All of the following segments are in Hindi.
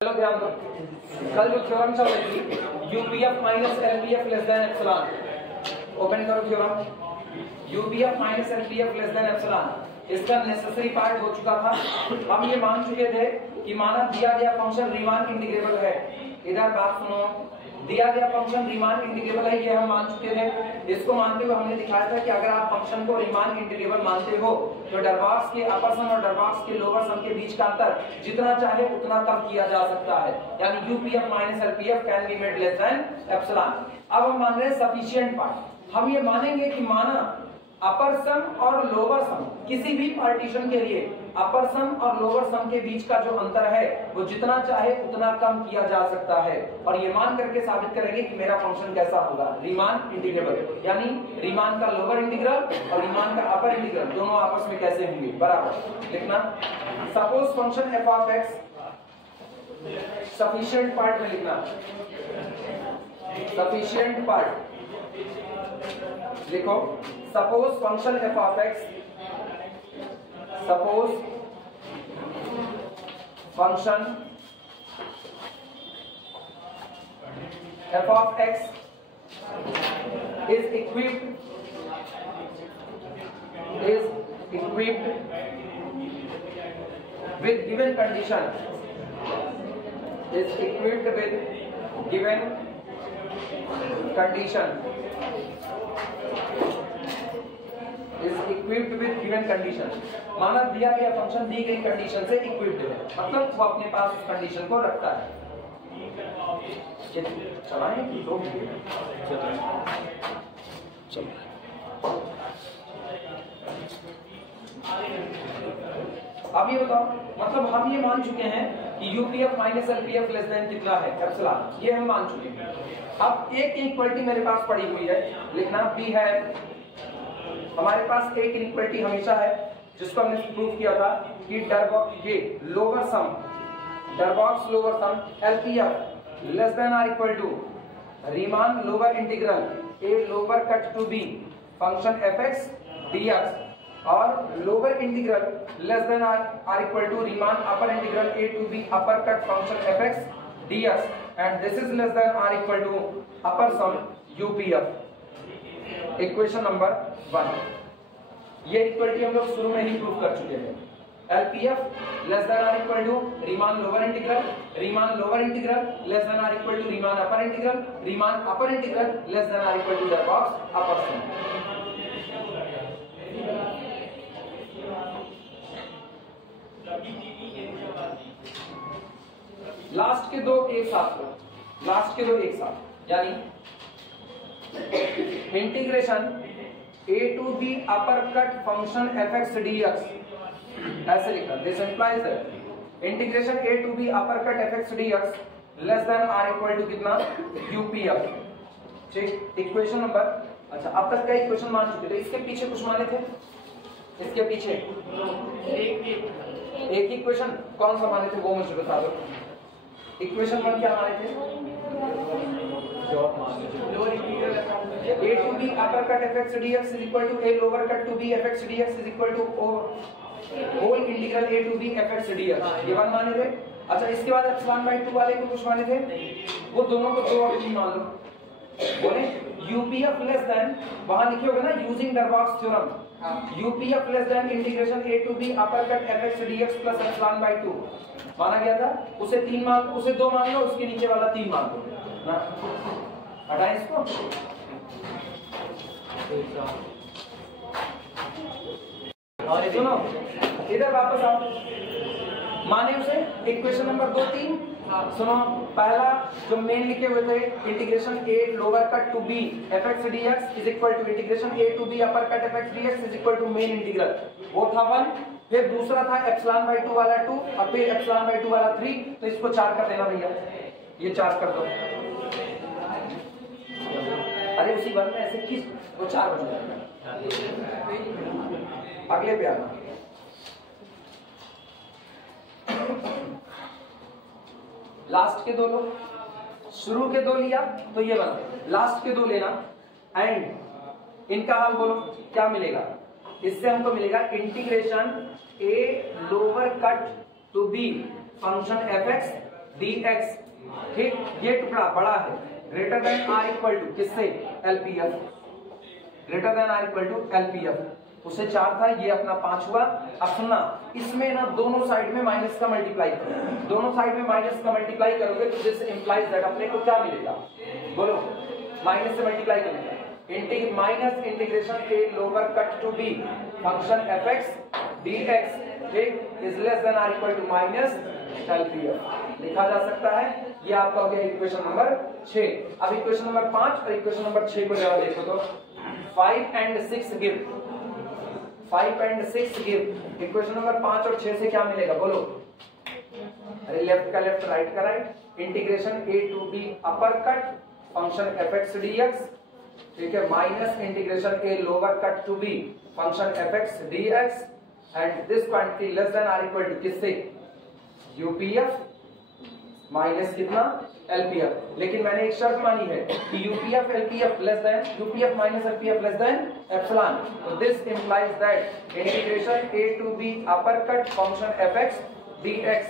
चलो ध्यान दो, कल जो थ्योरम चल रही थी UPF minus LPF less than epsilon, open करो theorem UPF minus LPF less than epsilon, इसका नेसेसरी पार्ट हो चुका था। हम ये मान चुके थे कि माना दिया गया फंक्शन रीमान इंटीग्रेबल है। इधर बात सुनो, दिया गया फंक्शन रीमान इंटीग्रेबल है, ये हम मान चुके थे। इसको मानते हुए हमने दिखाया था कि अगर आप फंक्शन को रीमान इंटीग्रेबल मानते हो तो डरबॉक्स के अपर सम और डरबॉक्स के लोअर सम के बीच का अंतर जितना चाहे उतना कम किया जा सकता है, यानी UPF minus LPF can be made less than epsilon. अब हम मान रहे हैं सफिशिएंट पार्ट। हम ये मानेंगे कि माना अपर सम और लोअर सम, किसी भी पार्टीशन के लिए अपर सम और लोअर सम के बीच का जो अंतर है वो जितना चाहे उतना कम किया जा सकता है, और ये मान करके साबित करेंगे कि मेरा फंक्शन कैसा होगा, रीमान इंटीग्रेबल, यानी रीमान का लोअर इंटीग्रल और रीमान का अपर इंटीग्रल दोनों आपस में कैसे होंगे, बराबर। लिखना suppose function F of x, sufficient part में लिखना, सफिशिएंट पार्ट लिखो। Suppose function F of x, suppose function F of x is equipped with given condition, is equipped with given condition, is equipped with given condition। माना दिया गया फंक्शन दी गई कंडीशन से इक्विप्ड है, मतलब वो अपने पास उस कंडीशन को रखता है। चलाएं कि दो चलो। अब ये बताओ, मतलब हम ये मान चुके हैं कि UPF minus LPF less than कितना है, एप्सिलॉन, ये हम मान चुके हैं। अब एक इक्वलिटी मेरे पास पड़ी हुई है, लिखना बी है, हमारे पास एक इक्वलिटी हमेशा है जिसको हमने प्रूव किया था कि lower sum, Darboux lower sum LPF less than or equal to Riemann lower integral a lower cut to B function F x dx, और lower integral less than or equal to Riemann upper integral A to b upper cut function F x dx, and this is less than or equal to upper sum UPF. Equation number 1, ये इक्वलिटी हम लोग शुरू में ही प्रूव कर चुके हैं। LPF less than or equal to Riemann lower integral, Riemann lower integral less than or equal to Riemann upper integral, Riemann upper integral less than or equal to Darboux upper sum. Last के दो एक साथ, लास्ट के दो एक साथ, यानी integration a to b upper cut function fx dx, ऐसे लिखना। This implies that integration a to b upper cut fx dx less than r equal to कितना, यूपीएफ। ठीक, इक्वेशन नंबर, अच्छा अब तक का इक्वेशन मान चुके थे, इसके पीछे कुछ माने थे, इसके पीछे एक इक्वेशन कौन सा माने थे वो मुझे बता दो। इक्वेशन 1 क्या माने थे, a to b upper cut fx dx is equal to a lower cut to b fx dx is equal to whole integral a to b fx dx, ये वन माने थे। अच्छा इसके बाद एप्सिलॉन बाय 2 वाले को कुछ माने थे, वो दोनों को दो और तीन मान लो। बोले यूपीएफ लेस देन, वहां लिखे होगा ना using Darboux theorem, UPF less than integration a to b upper cut fx dx plus epsilon by 2 माना गया था, उसे तीन मान, उसे दो मान लो, उसके नीचे वाला तीन मान लो ना, हटाएं इसको। और सुनो इधर वापस आओ, माने उसे इक्वेशन नंबर 2 3। सुनो पहला जो मेन लिखे हुए थे, integration a lower cut to b fx dx is equal to integration a to b upper cut fx dx is equal to main integral, वो था 1। फिर दूसरा था एप्सिलॉन बाय 2 वाला 2, और फिर एप्सिलॉन बाय 2 वाला 3, तो इसको 4 कर देना भैया, ये 4 कर दो। अरे उसी बात में ऐसे खींच, वो 4 बन जाएगा। अगले पे आना, लास्ट के दो लो, शुरू के दो लिया तो ये बना, लास्ट के दो लेना, एंड इनका हाल बोलो क्या मिलेगा, इससे हमको मिलेगा integration A lower cut to B function F X dx, ठीक, ये टुकड़ा बड़ा है, greater than or equal to किससे, LPF, greater than or equal to LPF, उससे 4 था, ये अपना 5 हुआ। अब सुनना, इसमें ना दोनों साइड में माइनस का मल्टीप्लाई करो, दोनों साइड में माइनस का मल्टीप्लाई करोगे तो दिस इंप्लाइज दैट अपने को क्या मिलेगा, बोलो, माइनस से मल्टीप्लाई करेगा, minus integration A lower cut to B function fx dx, ठीक, is less than or equal to minus LPF, लिखा जा सकता है। ये आपका हो गया इक्वेशन नंबर 6। अब इक्वेशन नंबर 5 और इक्वेशन नंबर 6 को जरा देखो तो 5 and 6 give, 5 and 6 give, equation number 5 और 6 से क्या मिलेगा, बोलो, अरे लेफ्ट का लेफ्ट, राइट का right, integration a to b upper cut function fx dx, ठीक है, minus integration a lower cut to b function fx dx, and this quantity less than or equal to किससे, UPF माइनस कितना, LPF। लेकिन मैंने एक शर्त मानी है कि UPF LPF less than, UPF minus LPF less than epsilon, तो this implies that integration a to b upper cut function fx dx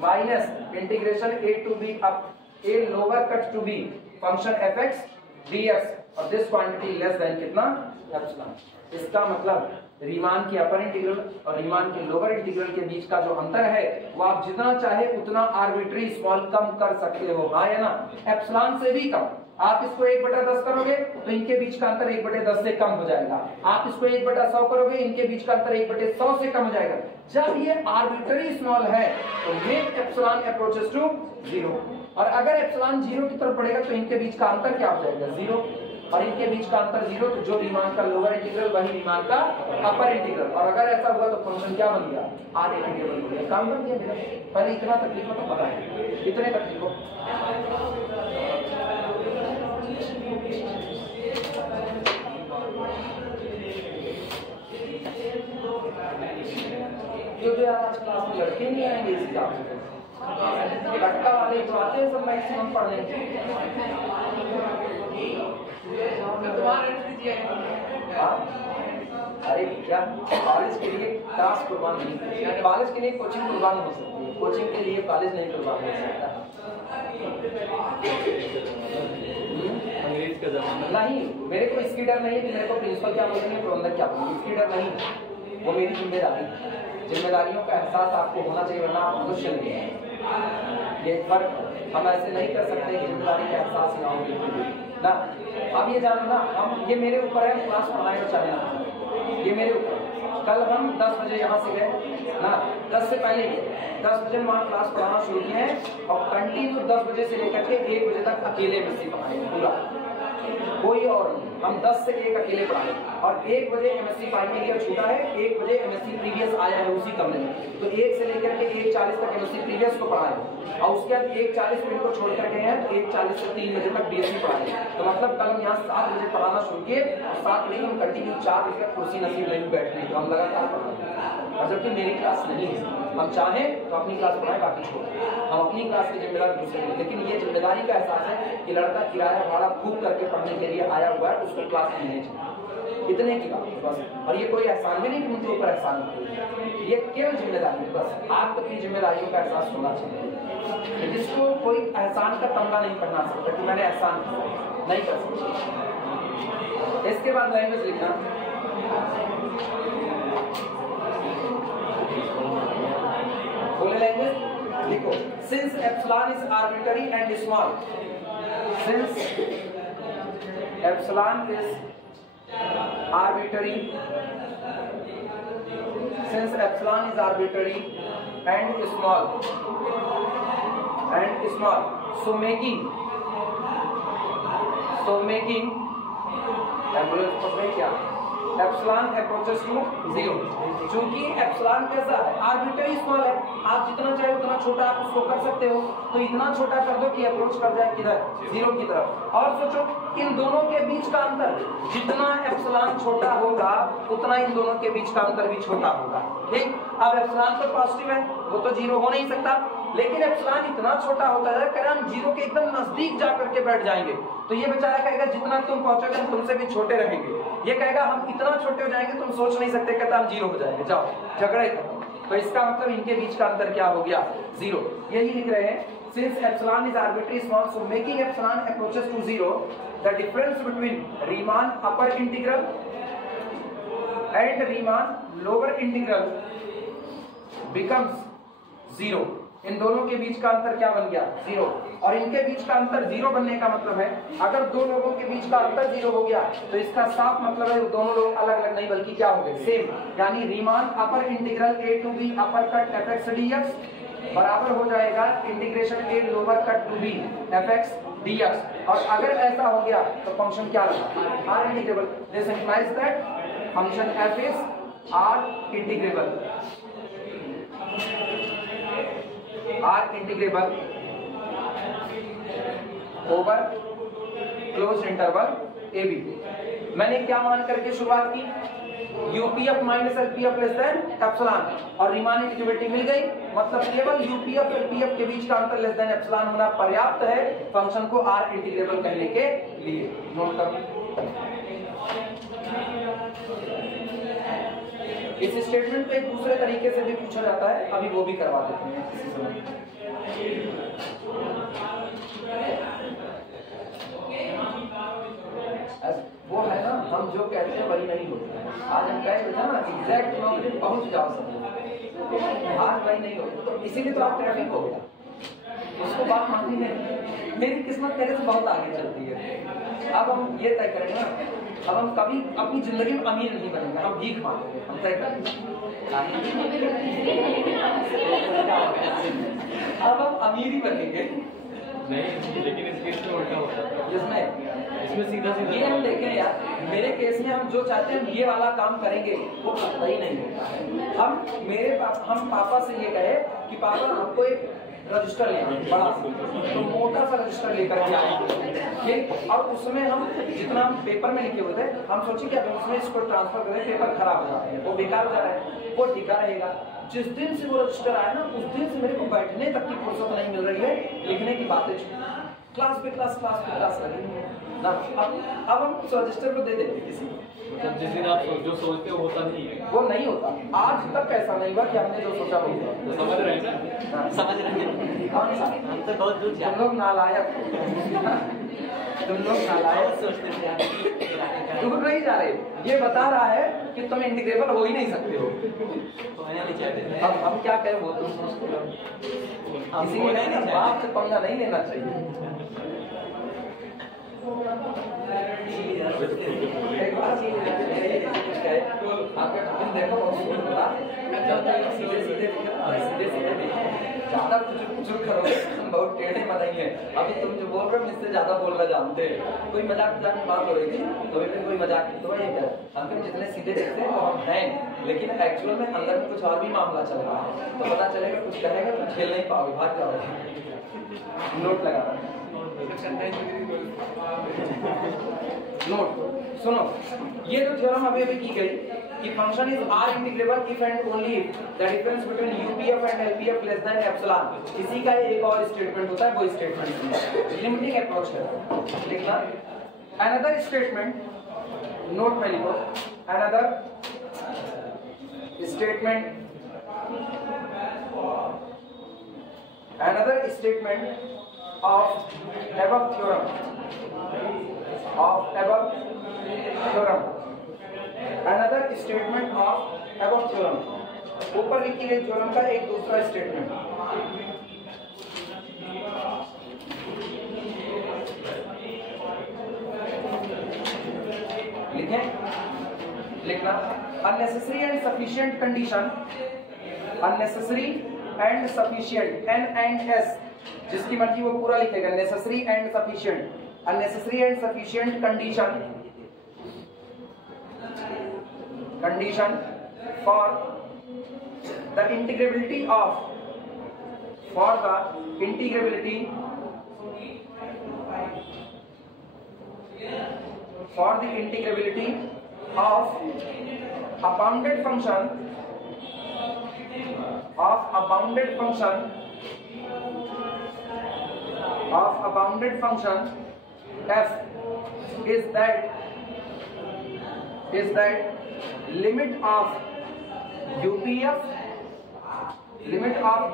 minus integration a to b a lower cut to b function fx dx, और दिस क्वांटिटी लेस देन कितना, एप्सिलॉन। इसका मतलब रीमान के अपर इंटीग्रल और रीमान के लोअर इंटीग्रल के बीच का जो अंतर है वो आप जितना चाहे उतना आर्बिट्री स्मॉल कम कर सकते हो, हाँ या ना, एप्सिलॉन से भी कम। आप इसको 1/10 करोगे तो इनके बीच का अंतर 1/10 से कम हो जाएगा, आप इसको 1/100 करोगे, इनके बीच का अंतर 1/100 से कम हो जाएगा। जब ये आर्बिट्री स्मॉल है तो मेक एप्सिलॉन अप्रोचेस टू 0, और अगर एप्सिलॉन 0 की तरफ बढ़ेगा तो इनके बीच का अंतर क्या हो जाएगा, 0, और इनके बीच का अंतर 0, तो जो रीमान का लोअर इंटीग्रल वही रीमान का अपर इंटीग्रल, और अगर ऐसा हुआ तो फंक्शन क्या बन गया, आर इंटीग्रल बन गया, काम बन गया मेरा। पहले इतना तक लिखो तो पता है, इतने तक लिखो। जो यार आज क्लास में लड़के नहीं आएंगे इस हिसाब से, लड़का वाले जो आते हैं सब मैक्सिमम पढ़ने, अरे क्या कॉलेज के लिए क्लास कुर्बान नहीं, कॉलेज के लिए कोचिंग कुर्बान हो सकती है, कोचिंग के लिए कॉलेज नहीं कुर्बान हो सकता। अंग्रेज का जमाना नहीं, मेरे को इसकी डर नहीं है कि मेरे को प्रिंसिपल क्या बोलेंगे, प्रबंधक क्या बोलेंगे, इसकी डर नहीं, वो मेरी जिम्मेदारी, जिम्मेदारियों का एहसास आपको होना चाहिए, वरना आप मनुष्य नहीं है। ये फर्क हम ऐसे नहीं कर सकते, जिम्मेदारी का एहसास ना हो ना। अब ये जानो ना, हम ये मेरे ऊपर है, क्लास पढ़ाए और चलना, ये मेरे ऊपर। कल हम 10 बजे यहाँ से गए ना, 10 से पहले ही 10 बजे वहाँ क्लास पढ़ाना शुरू किए हैं, और कंटिन्यू 10 बजे से लेकर के 1 बजे तक अकेले MSc पढ़ाए पूरा, कोई और नहीं। हम 10 से 1 अकेले पढ़ाए, और 1 बजे MSc फाइनल ईयर छूटा है, 1 बजे MSc प्रीवियस आया है उसी कमरे में, तो 1 से लेकर के 1:40 तक MSc प्रीवियस को पढ़ाए, और उसके बाद 1:40 मिनट को छोड़ करके हैं तो 1:40 से 3 बजे तक BSc पढ़ाए। तो मतलब कल हम यहाँ 7 बजे पढ़ाना शुरू किए, और 7 बजे हम कंटिन्यू 4 बजे तक कुर्सी नसीब नहीं बैठने, तो हम लगातार पढ़ाए, और जबकि मेरी क्लास नहीं है। हम चाहें तो अपनी क्लास पढ़ाए, बाकी छोड़, हम अपनी क्लास की जिम्मेदारी दूसरे, लेकिन ये जिम्मेदारी का एहसास है कि लड़का किराया भाड़ा फूक करके पढ़ने के लिए आया हुआ है, उसको क्लास मिलनी चाहिए, इतने की बात बस। और ये कोई एहसान भी नहीं कि उनके ऊपर एहसान हो, ये केवल जिम्मेदारी, बस आप अपनी जिम्मेदारियों का एहसास होना चाहिए, जिसको कोई एहसान का तमगा नहीं पढ़ना सकता कि मैंने एहसान नहीं कर सकता। इसके बाद लैंग्वेज लिखना, बोले लैंग्वेज लिखो, since epsilon is arbitrary and small, since epsilon is arbitrary, since epsilon is arbitrary and small, so making क्या एप्सिलॉन अप्रोचेस टू 0, क्योंकि एप्सिलॉन कैसा है, आर्बिट्ररी स्मॉल है, आप जितना चाहे उतना छोटा आप उसको कर सकते हो, तो इतना छोटा कर दो कि अप्रोच कर जाए किधर, 0 की तरफ। और सोचो इन दोनों के बीच का अंतर, जितना एप्सिलॉन छोटा होगा उतना इन दोनों के बीच का अंतर भी छोटा होगा, ठीक। अब एप्सिलॉन तो पॉजिटिव है, वो तो 0 हो नहीं सकता, लेकिन एप्सिलॉन इतना छोटा होता है कि हम 0 के एकदम नजदीक जा करके बैठ जाएंगे, तो ये बेचारा कहेगा जितना तुम पहुंचोगे हम तुमसे भी छोटे रहेंगे, ये कहेगा हम इतना छोटे हो जाएंगे तुम सोच नहीं सकते, कहता हम 0 हो जाएंगे, जाओ झगड़ा ही खत्म। तो इसका मतलब इनके बीच का अंतर क्या हो गया, 0। यही लिख रहे हैं, since epsilon is arbitrary small, so making epsilon approaches to 0, the difference between Riemann upper integral and Riemann lower integral becomes 0. इन दोनों के बीच का अंतर क्या बन गया? 0. और इनके बीच का अंतर 0 बनने का मतलब है अगर दो लोगों के बीच का अंतर 0 हो गया तो इसका साफ मतलब है दोनों लोग अलग अलग नहीं बल्कि क्या हो गए? सेम. यानी Riemann upper integral a to b upper cut fx dx बराबर हो जाएगा integration a lower cut to b fx dx. और अगर ऐसा हो गया तो फंक्शन क्या रहा? r integrable. This implies that function f is r integrable. R integrable over close interval AB. मैंने क्या मान करके शुरुआत की? UPF minus LPF less than epsilon और रीमान इंटीग्रेबिलिटी मिल गई. मतलब केवल UPF LPF के बीच का अंतर लेस देन एप्सिलॉन होना पर्याप्त है फंक्शन को R इंटीग्रेबल कहने के लिए. नोट कर. इस स्टेटमेंट को एक दूसरे तरीके से भी पूछा जाता है, अभी वो भी करवा देते हैं. वो है ना, हम जो कहते हैं वही नहीं होता है. आज हम कहे थे ना एग्जैक्ट नॉलेज पहुंच जाओ सब, आज वही नहीं होता. तो इसीलिए तो आप ट्रैफिक हो गया. उसको बात माननी है. मेरी किस्मत तेरे से बहुत आगे चलती है. अब हम ये तय करेंगे ना, अब हम कभी अपनी जिंदगी में अमीर नहीं बनेंगे, हम भीख मांगेंगे. हम तय करेंगे अब हम अमीर ही बनेंगे. नहीं, लेकिन इस केस में उल्टा होता है. इसमें सीधा सीधा ये हम देखें यार, मेरे केस में हम जो चाहते हैं ये वाला काम करेंगे वो पता ही नहीं होता है. हम पापा से ये कहे कि पापा हमको एक रजिस्टर लेना बड़ा तो मोटा सा रजिस्टर लेकर के आए और उसमें हम जितना हम पेपर में लिखे हुए थे हम सोचे कि अगर उसमें इसको ट्रांसफर करें पेपर खराब हो जाए वो बेकार हो जा रहा है. वो टिका रहेगा. जिस दिन से वो रजिस्टर आया ना उस दिन से मेरे को बैठने तक की फुर्सत नहीं मिल रही है. लिखने की बातें क्लास पे क्लास लगी ना. अब हम उस रजिस्टर को दे देंगे किसी को. मतलब जिस दिन आप जो सोचते हो होता नहीं है. वो नहीं होता. आज तक ऐसा नहीं हुआ कि हमने जो सोचा हो. समझ रहे हैं ना? समझ रहे हैं. हम तो बहुत दूर तुम लोग नालायक सोचते थे. दूर नहीं जा रहे. ये बता रहा है कि तुम इंटीग्रेबल हो ही नहीं सकते हो. अब हम क्या कहें वो तुम सोचते हो. इसीलिए बाप से पंगा नहीं लेना चाहिए. एक बात देखो सीधे ज्यादा कुछ करोगे तुम बहुत टेढ़े बनाएंगे. अभी तुम जो बोल रहे हो मुझसे ज्यादा बोलना जानते हैं. कोई मजाक की बात हो रही थी तो कोई मजाक तो ये हम जितने सीधे देखते हैं वो हम हैं, लेकिन एक्चुअल में अंदर में कुछ और भी मामला चल रहा है. तो पता चलेगा कुछ करेगा तो खेल नहीं पाओगे, भाग जाओगे. नोट लगाना. नोट सुनो. ये जो थ्योरम अभी की गई कि function is R integrable if and only if the difference between UPF and LPF less than epsilon. इसी का एक और स्टेटमेंट होता है, वो स्टेटमेंट लिमिटिंग अप्रोच है. लिखना अनदर स्टेटमेंट. नोट में लिखो another statement. Another statement of above theorem another statement of above theorem. ऊपर लिखी गई थ्योरम का एक दूसरा स्टेटमेंट. लिखें. लिखना unnecessary and sufficient condition. unnecessary and sufficient n and s जिसकी मर्जी वो पूरा लिखेगा. Necessary and sufficient. Unnecessary and sufficient condition for the integrability of a bounded function f is that limit of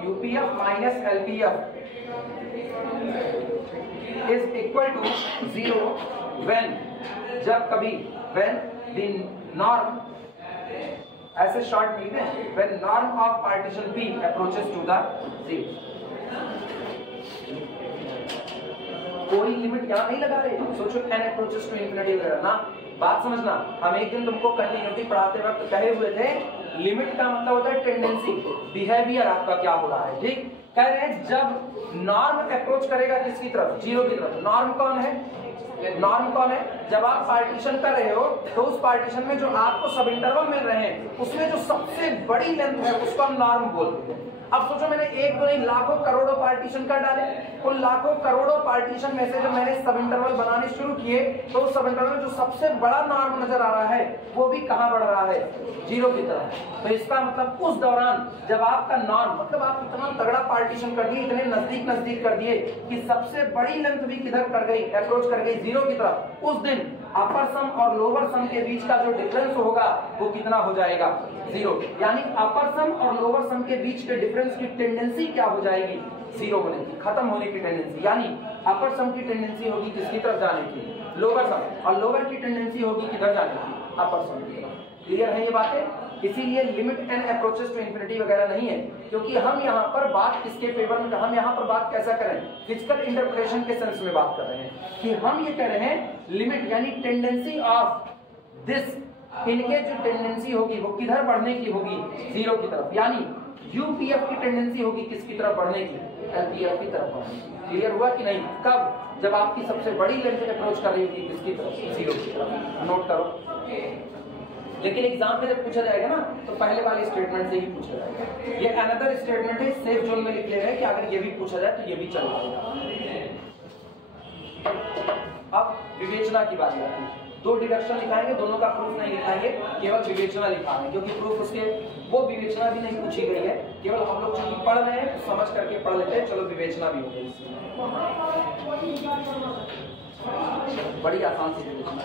UPF minus LPF is equal to 0 when, जब कभी, व्हेन द नॉर्म, ऐसे शॉर्ट मिलते हैं, when norm of partition P approaches to the 0। कोई लिमिट यहां नहीं लगा रहे, सोचो n अप्रोचेस टू इंफिनिटी वगैरह ना। बात समझना, हम एक दिन तुमको कंटिन्यूटी पढ़ाते वक्त कहे हुए थे लिमिट का मतलब होता है टेंडेंसी, बिहेवियर आपका क्या हो रहा है। ठीक, कह रहे हैं जब नॉर्म अप्रोच करेगा किसकी तरफ, 0 की तरफ। नॉर्म कौन है, नॉर्म कौन है, जब आप पार्टीशन कर रहे हो तो उस पार्टीशन में जो आपको सब इंटरवल मिल रहे हैं उसमें जो सबसे बड़ी लेंथ है उसको हम नॉर्म बोलते हैं। अब सोचो मैंने एक दो नहीं लाखों करोड़ों पार्टीशन कर डाले, उन लाखों करोड़ों पार्टीशन में से जब मैंने सब इंटरवल बनाने शुरू किए तो सब इंटरवल में जो सबसे बड़ा नॉर्म नजर आ रहा है वो भी कहां बढ़ रहा है, 0 की तरफ। तो इसका मतलब उस दौरान जब आपका नॉर्म, मतलब आप इतना तगड़ा पार्टीशन कर दिए, इतने नजदीक नजदीक कर दिए कि सबसे बड़ी लेंथ भी किधर कर गई, अप्रोच कर गई 0 की तरफ, उस दिन अपर सम और लोअर सम के बीच का जो डिफरेंस होगा वो कितना हो जाएगा, 0। यानी अपर सम और लोअर सम के बीच के डिफरेंस की टेंडेंसी क्या हो जाएगी, 0 होने की, खत्म होने की टेंडेंसी। यानी अपर सम की टेंडेंसी होगी किसकी तरफ जाने की, लोअर सम, और लोअर की टेंडेंसी होगी किधर जाने की, अपर सम की तरफ। क्लियर है ये बातें? इसीलिए limit n approaches to infinity वगैरह नहीं है, क्योंकि हम यहाँ पर बात किसके फेवर में, हम यहाँ पर बात कैसा करें, फिजिकल इंटरप्रिटेशन के सेंस में बात कर रहे हैं कि हम ये कह रहे हैं लिमिट यानी टेंडेंसी ऑफ दिस, इनके जो टेंडेंसी होगी वो किधर बढ़ने की होगी, 0 की तरफ। यानी यूपीएफ की टेंडेंसी होगी किसकी तरफ बढ़ने की, एलपीएफ की तरफ बढ़ने की। क्लियर हुआ कि नहीं? कब, जब आपकी सबसे बड़ी लेंथ अप्रोच कर रही होगी किसकी तरफ, 0 की तरफ। नोट करो। लेकिन एग्जाम में जब पूछा जाएगा ना तो पहले वाले स्टेटमेंट से ही पूछा जाएगा। ये अनदर स्टेटमेंट है, सेफ जोन में लिख ले रहे हैं कि अगर ये भी पूछा जाए तो ये भी चल जाएगा। अब विवेचना की बात आती है, 2 डिडक्शन लिखाएंगे, दोनों का प्रूफ नहीं लिखाएंगे, केवल विवेचना लिखाएंगे, क्योंकि प्रूफ उसके वो विवेचना भी नहीं पूछी गई है, केवल हम लोग चूंकि पढ़ रहे हैं तो समझ करके पढ़ लेते हैं, चलो विवेचना भी हो गई। बड़ी आसान सी विवेचना।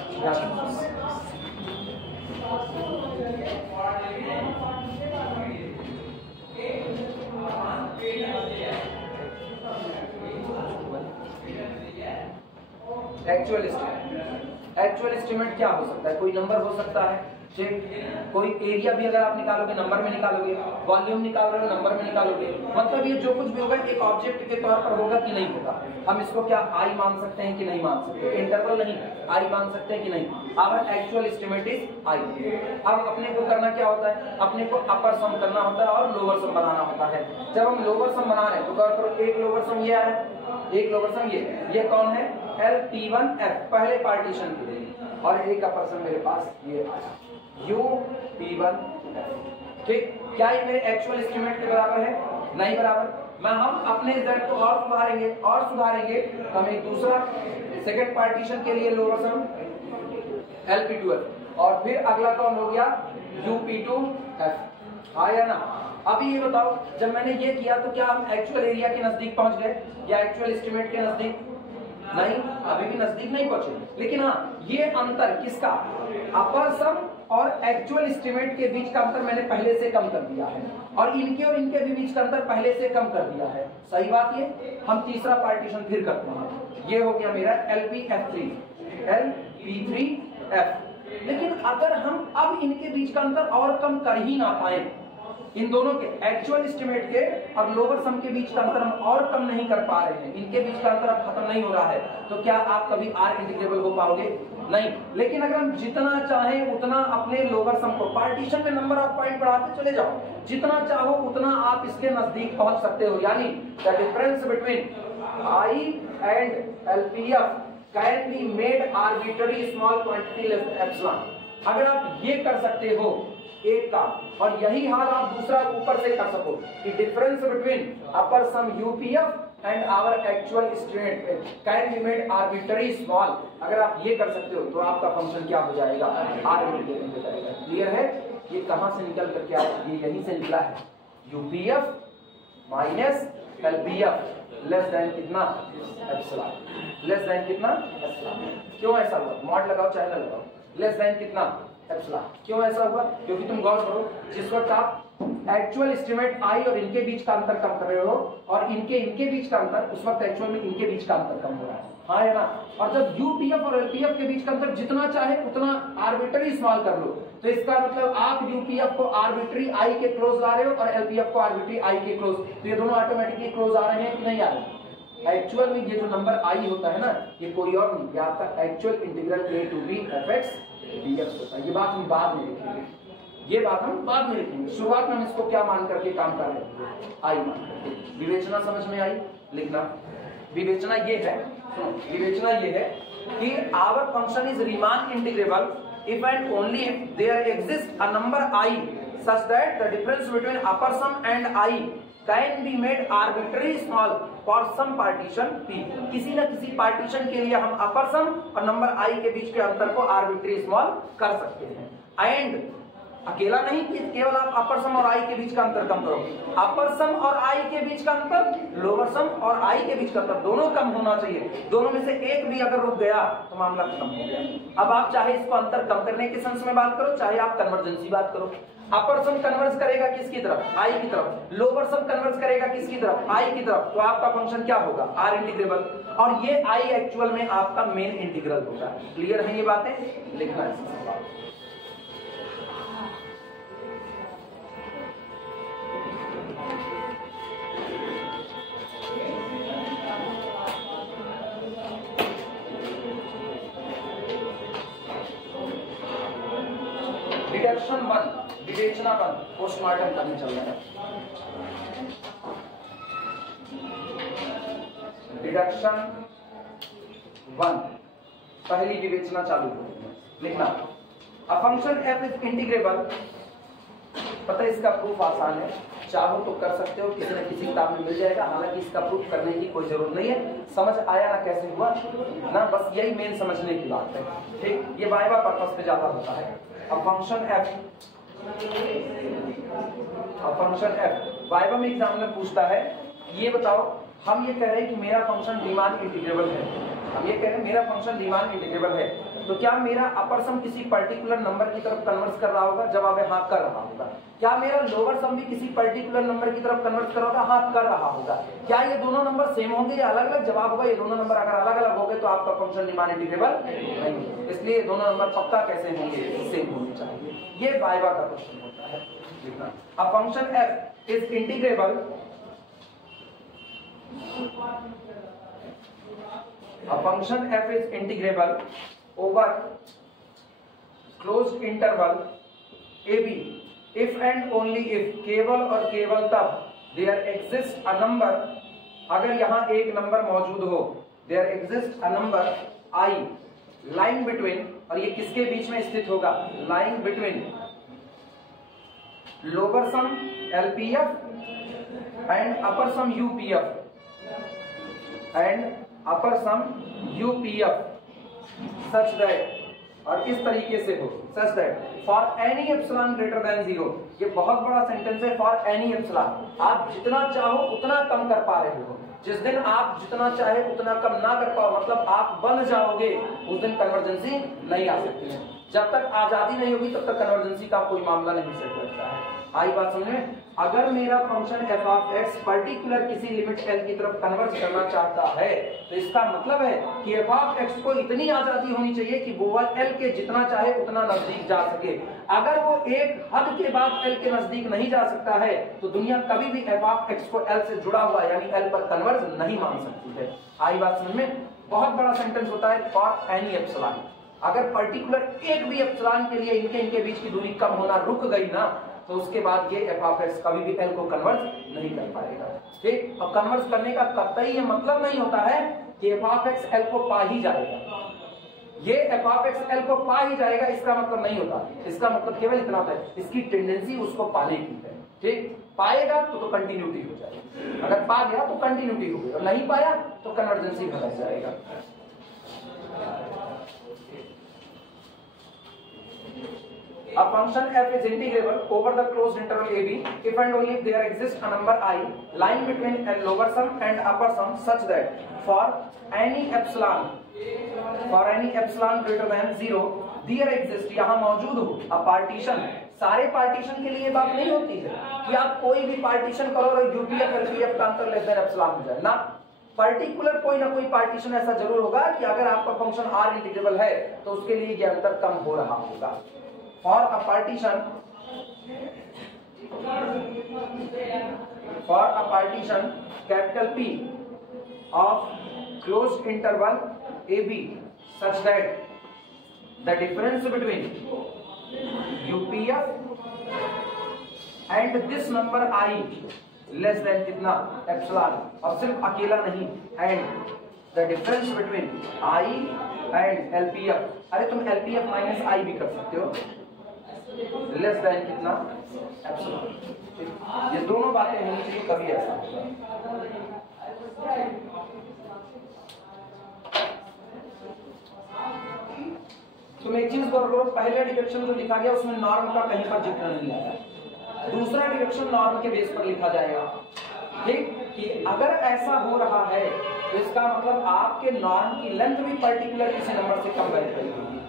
एक्चुअल एस्टिमेट, एक्चुअल एस्टिमेट क्या हो सकता है, कोई नंबर हो सकता है, कोई एरिया भी अगर आप निकालोगे नंबर में निकालोगे, वॉल्यूम निकाल रहे हो नंबर में निकालोगे, मतलब ये जो कुछ भी होगा एक ऑब्जेक्ट के तौर पर होगा कि नहीं होगा। हम इसको क्या आई मान सकते हैं कि नहीं मान सकते, इंटरवल नहीं, आई मान सकते हैं कि नहीं। Our actual estimate is I. अब अपने को करना क्या होता है, अपने को अपर सम करना होता है और लोअर सम बनाना होता है। जब हम लोअर सम बना रहे हैं तो गौर करो, एक लोअर सम ये है, एक लोअर सम ये कौन है, LP1F पहले पार्टीशन के लिए, और एक अपर सम मेरे पास ये आया UP1F। ठीक, क्या ये मेरे एक्चुअल एस्टिमेट के बराबर है, नहीं बराबर। मैं हम अपने रिजल्ट को और सुधारेंगे हम एक दूसरा सेकंड पार्टीशन के लिए लोअर सम LP2F, और फिर अगला कौन हो गया UP2F। आया ना? अभी ये बताओ, जब मैंने ये किया तो क्या हम एक्चुअल एरिया के नजदीक पहुंच गए या एक्चुअल एस्टिमेट के नजदीक? नहीं, अभी भी नजदीक नहीं पहुंचे। लेकिन हाँ, ये अंतर किसका, अपर सम और एक्चुअल एस्टिमेट के बीच का अंतर मैंने पहले से कम कर दिया है, और इनके भी बीच का अंतर पहले से कम कर दिया है। सही बात ये। हम तीसरा पार्टीशन फिर करते हैं, ये हो गया मेरा LP3F। लेकिन अगर हम अब इनके बीच का अंतर और कम कर ही ना पाए, इन दोनों के एक्चुअल एस्टिमेट के और लोअर सम के बीच का अंतर हम और कम नहीं कर पा रहे हैं, इनके बीच का अंतर अब खत्म नहीं हो रहा है, तो क्या आप कभी आर इंटीग्रेबल हो पाओगे? नहीं। लेकिन अगर हम जितना चाहें उतना अपने लोअर सम को पार्टीशन में नंबर ऑफ पॉइंट बढ़ाते चले जाओ, जितना चाहो उतना आप इसके नजदीक पहुंच सकते हो। यानी the difference between I and LPF can be made arbitrary small quantity less epsilon. अगर आप ये कर सकते हो एक का, और यही हाल आप दूसरा ऊपर से कर सको कि difference between upper sum UPF and our actual estimate can be made arbitrary small, अगर आप ये कर सकते हो तो आपका फंक्शन क्या हो जाएगा, आर्बिट्ररी हो जाएगा। क्लियर है? ये कहां से निकल करके आया, ये यहीं से निकला है, UPF minus LPF less than कितना, एप्सिलॉन, लेस देन कितना, एप्सिलॉन। क्यों ऐसा हुआ, मॉड लगाओ चाहे ना लगाओ, लेस देन कितना, एप्सिलॉन। क्यों ऐसा हुआ? क्योंकि तुम गौर करो, जिस वक्त आप एक्चुअल एस्टिमेट आई और इनके बीच का अंतर कम कर रहे हो, और इनके बीच का अंतर उस वक्त एक्चुअल में इनके बीच का अंतर कम हो रहा है, हाँ है ना। और जब यूपीएफ और एलपीएफ के बीच का अंतर जितना चाहे उतना आर्बिट्ररी स्मॉल कर लो, तो इसका मतलब आप यूपीएफ को आर्बिट्ररी आई के क्लोज ला रहे हो और एलपीएफ को आर्बिट्ररी आई के क्लोज, तो ये दोनों ऑटोमेटिकली क्लोज आ रहे हैं कि नहीं आ रहे। एक्चुअल में ये जो नंबर आई होता है ना, ये कोई और नहीं, ये आपका actual integral A to B F x DX होता है। ये बात हम बाद में लिखेंगे, ये बात हम बाद में लिखेंगे। शुरुआत में हम इसको क्या मान करके काम कर रहे हैं, आई मान करके। विवेचना समझ में आई, लिखना। विवेचना ये है, विवेचना ये है कि our function is Riemann integrable if and only if there exist a number I such that the difference between upper sum and I can be made arbitrary small for some partition P. किसी न किसी पार्टीशन के लिए हम अपर सम और नंबर आई के बीच के अंतर को आर्बिट्ररी स्मॉल कर सकते हैं। एंड अकेला नहीं कि केवल आप अपर सम और आई के बीच का अंतर कम करो, अपर सम और आई के बीच का अंतर, लोअर सम और आई के बीच का अंतर, दोनों कम होना चाहिए। दोनों में से एक भी अगर रुक गया तो मामला खत्म हो गया। अब आप चाहे इसको अंतर कम करने के सेंस में बात करो, चाहे आप कन्वर्जेंसी बात करो। अपर सम कन्वर्ज करेगा किसकी तरफ, आई की तरफ, लोअर सम कन्वर्ज करेगा किसकी तरफ, आई की तरफ, तो आपका फंक्शन क्या होगा, आर इंटीग्रेबल, और ये आई एक्चुअल में आपका मेन इंटीग्रल होगा। क्लियर है ये बातें, लिखना है। डिडक्शन 1, विवेचना 1, पोस्टमार्टम करने चल रहा है। डिडक्शन 1, पहली विवेचना चालू हो, लिखना। A function f is integrable, पता है इसका प्रूफ आसान है, चाहो तो कर सकते हो, किसी न किसी किताब में मिल जाएगा। हालांकि इसका प्रूफ करने की कोई जरूरत नहीं है, समझ आया ना कैसे हुआ ना, बस यही मेन समझने की बात है। ठीक, ये वाइवा पर्पस पे ज्यादा होता है। अब फंक्शन f वाइवा में एग्जामिनर पूछता है, ये बताओ हम ये कह रहे हैं कि मेरा फंक्शन रीमान इंटीग्रेबल है, हम ये कह रहे हैं मेरा फंक्शन रीमान इंटीग्रेबल है, तो क्या मेरा अपर सम किसी पर्टिकुलर नंबर की तरफ कन्वर्ट कर रहा होगा, जवाब है हाँ कर रहा होगा। क्या मेरा लोअर सम भी किसी पर्टिकुलर नंबर की तरफ कन्वर्ट कर रहा होगा, हाँ कर रहा होगा। क्या ये दोनों नंबर सेम होंगे या अलग अलग, जवाब होगा ये दोनों नंबर अगर अलग अलग हो गए तो आपका फंक्शन रीमान इंटीग्रेबल नहीं, इसलिए दोनों नंबर पक्का कैसे होंगे, सेम होने चाहिए। ये वाइवा का क्वेश्चन होता है, लिखना। A function f is integrable, a function f is integrable over closed interval ab if and only if, केवल और केवल तब, there exists a number, अगर यहां एक नंबर मौजूद हो, there exists a number I lying between, और ये किसके बीच में स्थित होगा, lying between lower sum LPF and upper sum UPF and upper sum UPF such that, और इस तरीके से हो, such that for any epsilon greater than 0, ये बहुत बड़ा सेंटेंस है, for any epsilon, आप जितना चाहो उतना कम कर पा रहे हो, जिस दिन आप जितना चाहे उतना कम ना कर पाओ, मतलब आप बन जाओगे, उस दिन कन्वर्जेंसी नहीं आ सकती है। जब तक आजादी नहीं होगी तब तक कन्वर्जेंसी का कोई मामला नहीं सेट बैठता है। आई बात समझ में? अगर मेरा function f of x particular किसी लिमिट l की तरफ कन्वर्ट करना चाहता है, तो इसका मतलब है कि f ऑफ x को इतनी आजादी होनी चाहिए कि वो l के जितना चाहे उतना नजदीक जा सके। अगर वो एक हद के बाद l के नजदीक नहीं जा सकता है तो दुनिया कभी भी f ऑफ x को l से जुड़ा हुआ यानी l पर कन्वर्ट नहीं मान सकती है। आई बात समझ में? बहुत बड़ा सेंटेंस होता है फॉर एनी एप्सिलॉन। अगर पर्टिकुलर एक भी एप्सिलॉन के लिए इनके बीच की दूरी कम होना रुक गई ना, तो उसके बाद ये f ऑफ x कभी भी l को कन्वर्ट नहीं कर पाएगा। ठीक, अब कन्वर्ट करने का कतई ये मतलब नहीं होता है कि f ऑफ x l को पा ही जाएगा। ये f ऑफ x l को पा ही जाएगा इसका मतलब नहीं होता। इसका मतलब केवल इतना होता है, इसकी टेंडेंसी उसको पाने की है। ठीक, पाएगा तो कंटिन्यूटी हो जाएगी, अगर पा गया तो कंटिन्यूटी हो गई, और नहीं पाया तो कन्वर्जेंसी घट जाएगा। A function f is integrable over the closed interval ab if and only if there exists a number I lying between a lower sum and upper sum such that for any epsilon greater than 0 there exists, यहाँ मौजूद हो a partition सारे पार्टीशन के लिए बात नहीं होती है कि आप कोई भी पार्टीशन करो और यूपीएफ एलपीएफ का अंतर लेस देन एप्सिलॉन हो जाए ना। पर्टिकुलर कोई ना कोई पार्टीशन ऐसा जरूर होगा कि अगर आपका फंक्शन आर इंटीग्रेबल है तो उसके लिए ये अंतर कम हो रहा होगा। For a partition capital P of closed interval AB such that the difference between UPF and this number I less than कितना एप्सिलॉन, और सिर्फ अकेला नहीं, and the difference between I and LPF, अरे तुम LPF माइनस I भी कर सकते हो, लेस देन कितना एप्सिलॉन। ये दोनों बातें होनी चाहिए, कभी ऐसा तुम एक चीज गौर करो, पहले डिरेक्शन जो लिखा गया उसमें नॉर्म का कहीं पर जिक्र नहीं आया, दूसरा डिरेक्शन नॉर्म के बेस पर लिखा जाएगा। ठीक, कि अगर ऐसा हो रहा है तो इसका मतलब आपके नॉर्म की लेंथ भी पर्टिकुलर किसी नंबर से कम वैरी करेगी।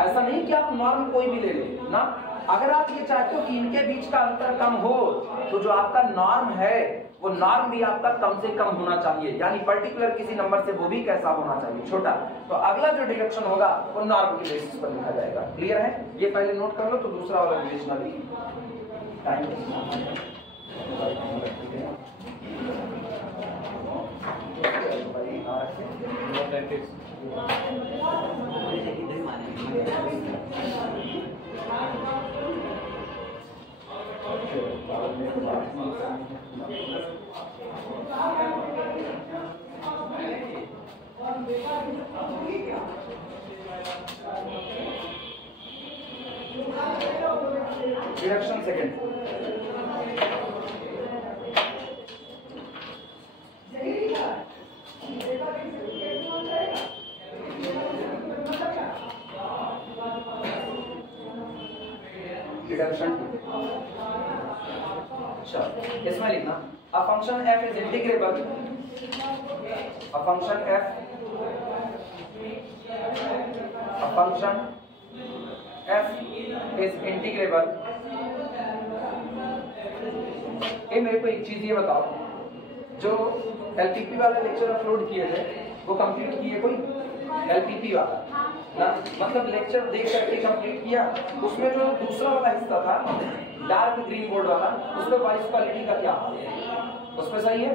ऐसा नहीं कि आप नॉर्म कोई भी ले लो ना, अगर आप ये चाहते हो कि इनके बीच का अंतर कम हो तो जो आपका नॉर्म है वो नॉर्म भी आपका कम से कम होना चाहिए, यानी पर्टिकुलर किसी नंबर से वो भी कैसा होना चाहिए, छोटा। तो अगला जो डिरेक्शन होगा वो नॉर्म के बेसिस पर लिखा जाएगा। क्लियर है? ये पहले नोट कर लो, तो दूसरा वाला विवेचना भी टाइम डिरेक्शन सेकंड। डिडक्शन अच्छा, इसमें लिखना a function f is integrable, a function f is integrable। ये मेरे को एक चीज ये बताओ, जो एलपीपी वाला लेक्चर अपलोड किए थे वो कंप्लीट किए कोई? एलपीपी वाला ना, मतलब लेक्चर देख करके कंप्लीट किया, उसमें जो दूसरा वाला हिस्सा था डार्क ग्रीन बोर्ड वाला, उसमें वॉइस क्वालिटी का क्या हाल है? उसमें सही है?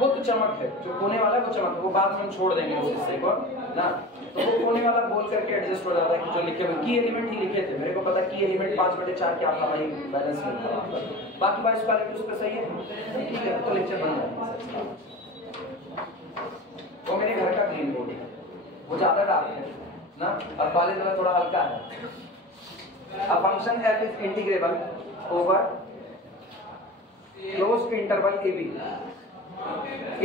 वो तो चमक है, जो कोने वाला वो चमक है, वो बाद में हम छोड़ देंगे उस हिस्से को ना। तो वो कोने वाला बोल करके एडजस्ट हो जाता है कि जो लिखे हुए की एलिमेंट ही लिखे थे, मेरे को पता की एलिमेंट 5/4 क्या था भाई, बैलेंस नहीं था। बाकी वॉइस क्वालिटी उस पर सही है, ठीक है, तो लेक्चर बन जाएगा। वो मेरे घर का ग्रीन बोर्ड है, वो ज्यादा डार्क है ना, और कॉलेज वाला थोड़ा हल्का है। A function f is integrable over closed interval AB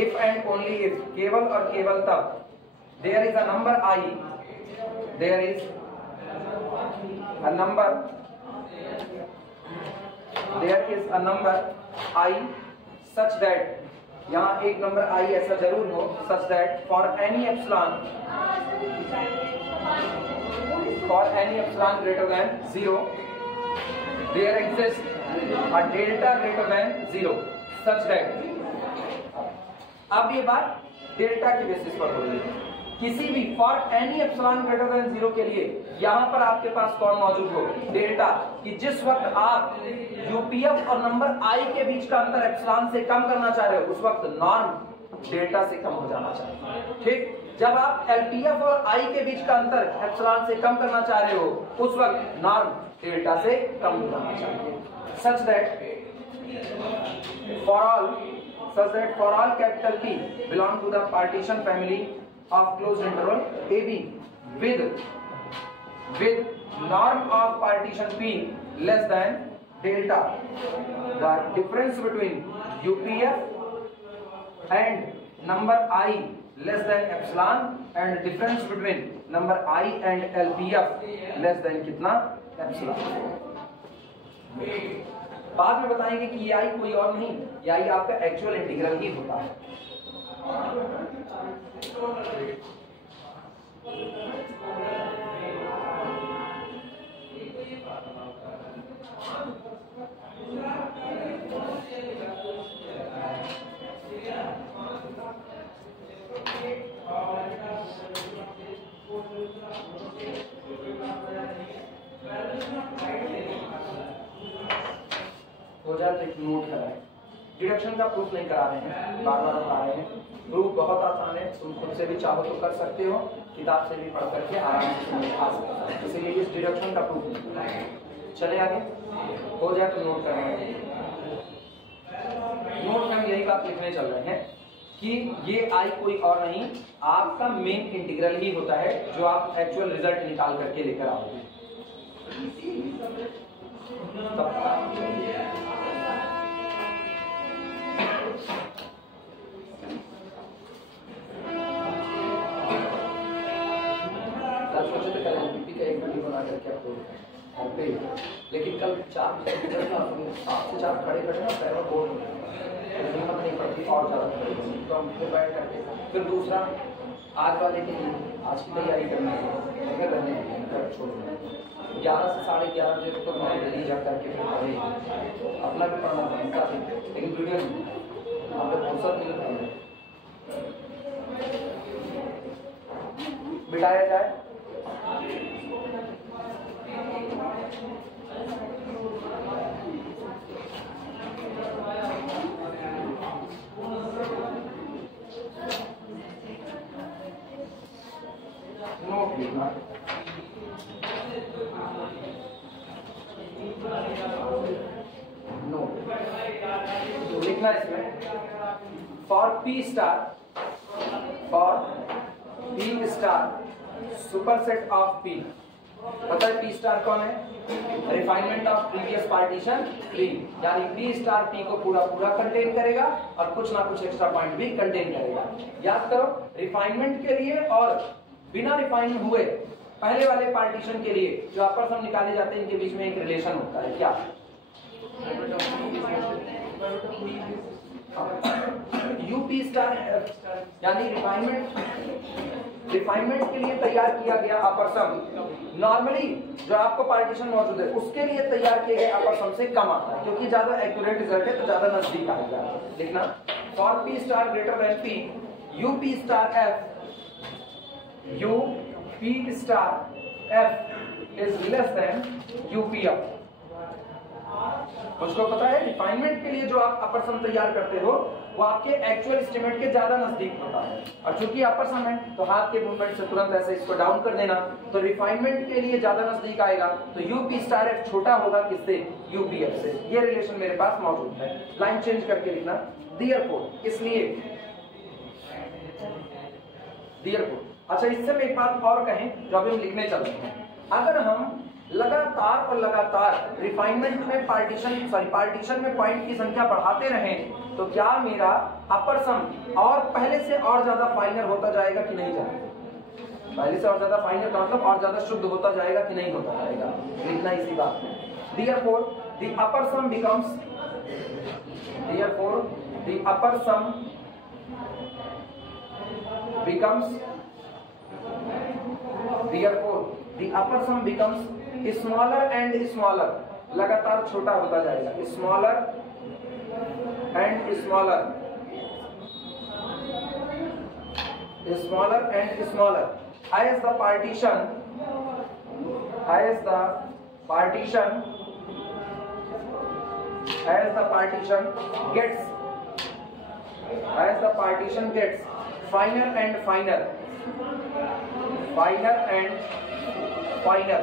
if and only if, केवल और केवल तब, there is a number I, there is a number I such that, यहाँ एक नंबर I ऐसा जरूर हो such that for any epsilon greater than 0 there exists a delta greater than 0 such that, अब ये बात डेल्टा के बेसिस पर हो रही है, किसी भी for any epsilon greater then 0 के लिए यहां पर आपके पास कौन मौजूद हो? डेल्टा, कि जिस वक्त आप यूपीएफ और नंबर आई के बीच का अंतर एप्सिलॉन से कम करना चाह रहे हो उस वक्त नॉर्म डेल्टा से कम हो जाना चाहिए। ठीक, जब आप एलपीएफ और आई के बीच का अंतर एप्सिलॉन से कम करना चाह रहे हो उस वक्त नॉर्म डेल्टा से कम हो जाना चाहिए। Such that for all capital P belong to the partition family of closed interval AB with norm of partition P less than delta, the difference between UPF and number I less than epsilon and difference between number I and LPF less than कितना? epsilon। बाद में बताएंगे कि ये आई कोई और नहीं, ये आई आपका एक्चुअल इंटीग्रल ही होता है। डिडक्शन का प्रूफ नहीं करा रहे हैं, बार बार बता रहे हैं। प्रूफ बहुत आसान है, तुम खुद से भी चाहो तो कर सकते हो, किताब से भी पढ़ करके आराम से समझ आ सकते हो। इसीलिए इस डिडक्शन का प्रूफ नहीं करा है। चले आगे, हो जाए तो नोट करना है। नोट में हम यही बात लिखने चल रहे हैं कि ये आई कोई और नहीं, आपका मेन इंटीग्रल ही होता है जो आप एक्चुअल रिजल्ट निकाल करके लेकर आओगे। एक वीडियो बना करके अपलोड पे, लेकिन कल 7 से 4 खड़े खड़े ना पैरों बोर्ड हिम्मत नहीं पड़ती और ज़्यादा खड़े होने, तो हम फिर बैठ करके फिर दूसरा आज वाले के लिए आज की तैयारी करनी है, फिर रहने कर छोड़ 11 से 11:30 बजे तक तो नॉर्मली जा करके फिर पढ़े, अपना भी पढ़ना बनता है, लेकिन वीडियो हमें फुर्सत नहीं है। बिठाया जाए नोट लिखना, नोट लिखना इसमें for P star superset of P. पता है पी स्टार कौन है? Refinement of previous partition P, यानी पी स्टार पी को पूरा पूरा कंटेन करेगा और कुछ ना कुछ एक्स्ट्रा पॉइंट भी कंटेन करेगा। याद करो, रिफाइनमेंट के लिए और बिना रिफाइन हुए पहले वाले पार्टीशन के लिए जो अपर सम निकाले जाते हैं, इनके बीच में एक रिलेशन होता है। क्या? यूपी स्टार यानी रिफाइनमेंट के लिए तैयार किया गया अपर सम नॉर्मली जो आपको पार्टीशन मौजूद है उसके लिए तैयार किए गए अपर सम से कम आता है, क्योंकि ज्यादा एक्यूरेट रिजल्ट है तो ज्यादा नजदीक आएगा। लिखना for P star greater than P, UP star F, UP star F is less then UPF. मुझको पता है रिफाइनमेंट के लिए जो आप अपर सम तैयार करते हो वो आपके एक्चुअल एस्टिमेट के ज्यादा नजदीक होता है, और चूंकि अपर सम है तो हाथ के मूवमेंट से तुरंत ऐसे इसको डाउन कर देना, तो रिफाइनमेंट के लिए ज्यादा नजदीक आएगा, तो यूपी स्टार एफ छोटा होगा किससे? यूपीएफ से। ये रिलेशन मेरे पास मौजूद है। लाइन चेंज करके लिखना देयरफॉर, इसलिए देयरफॉर। अच्छा, इससे में एक बात और कहें जो अभी हम लिखने चल रहे हैं, अगर हम लगातार रिफाइनमेंट में पार्टीशन में पॉइंट की संख्या बढ़ाते रहें तो क्या मेरा अपर सम और पहले से और ज्यादा फाइनर होता जाएगा कि नहीं जाएगा? पहले से और ज्यादा फाइनर का मतलब और ज्यादा शुद्ध होता जाएगा कि नहीं होता जाएगा? लिखना इसी बात में। Therefore, the upper sum becomes smaller and smaller, लगातार छोटा होता जाएगा, smaller and smaller as the partition gets finer and finer, फाइनर and फाइनर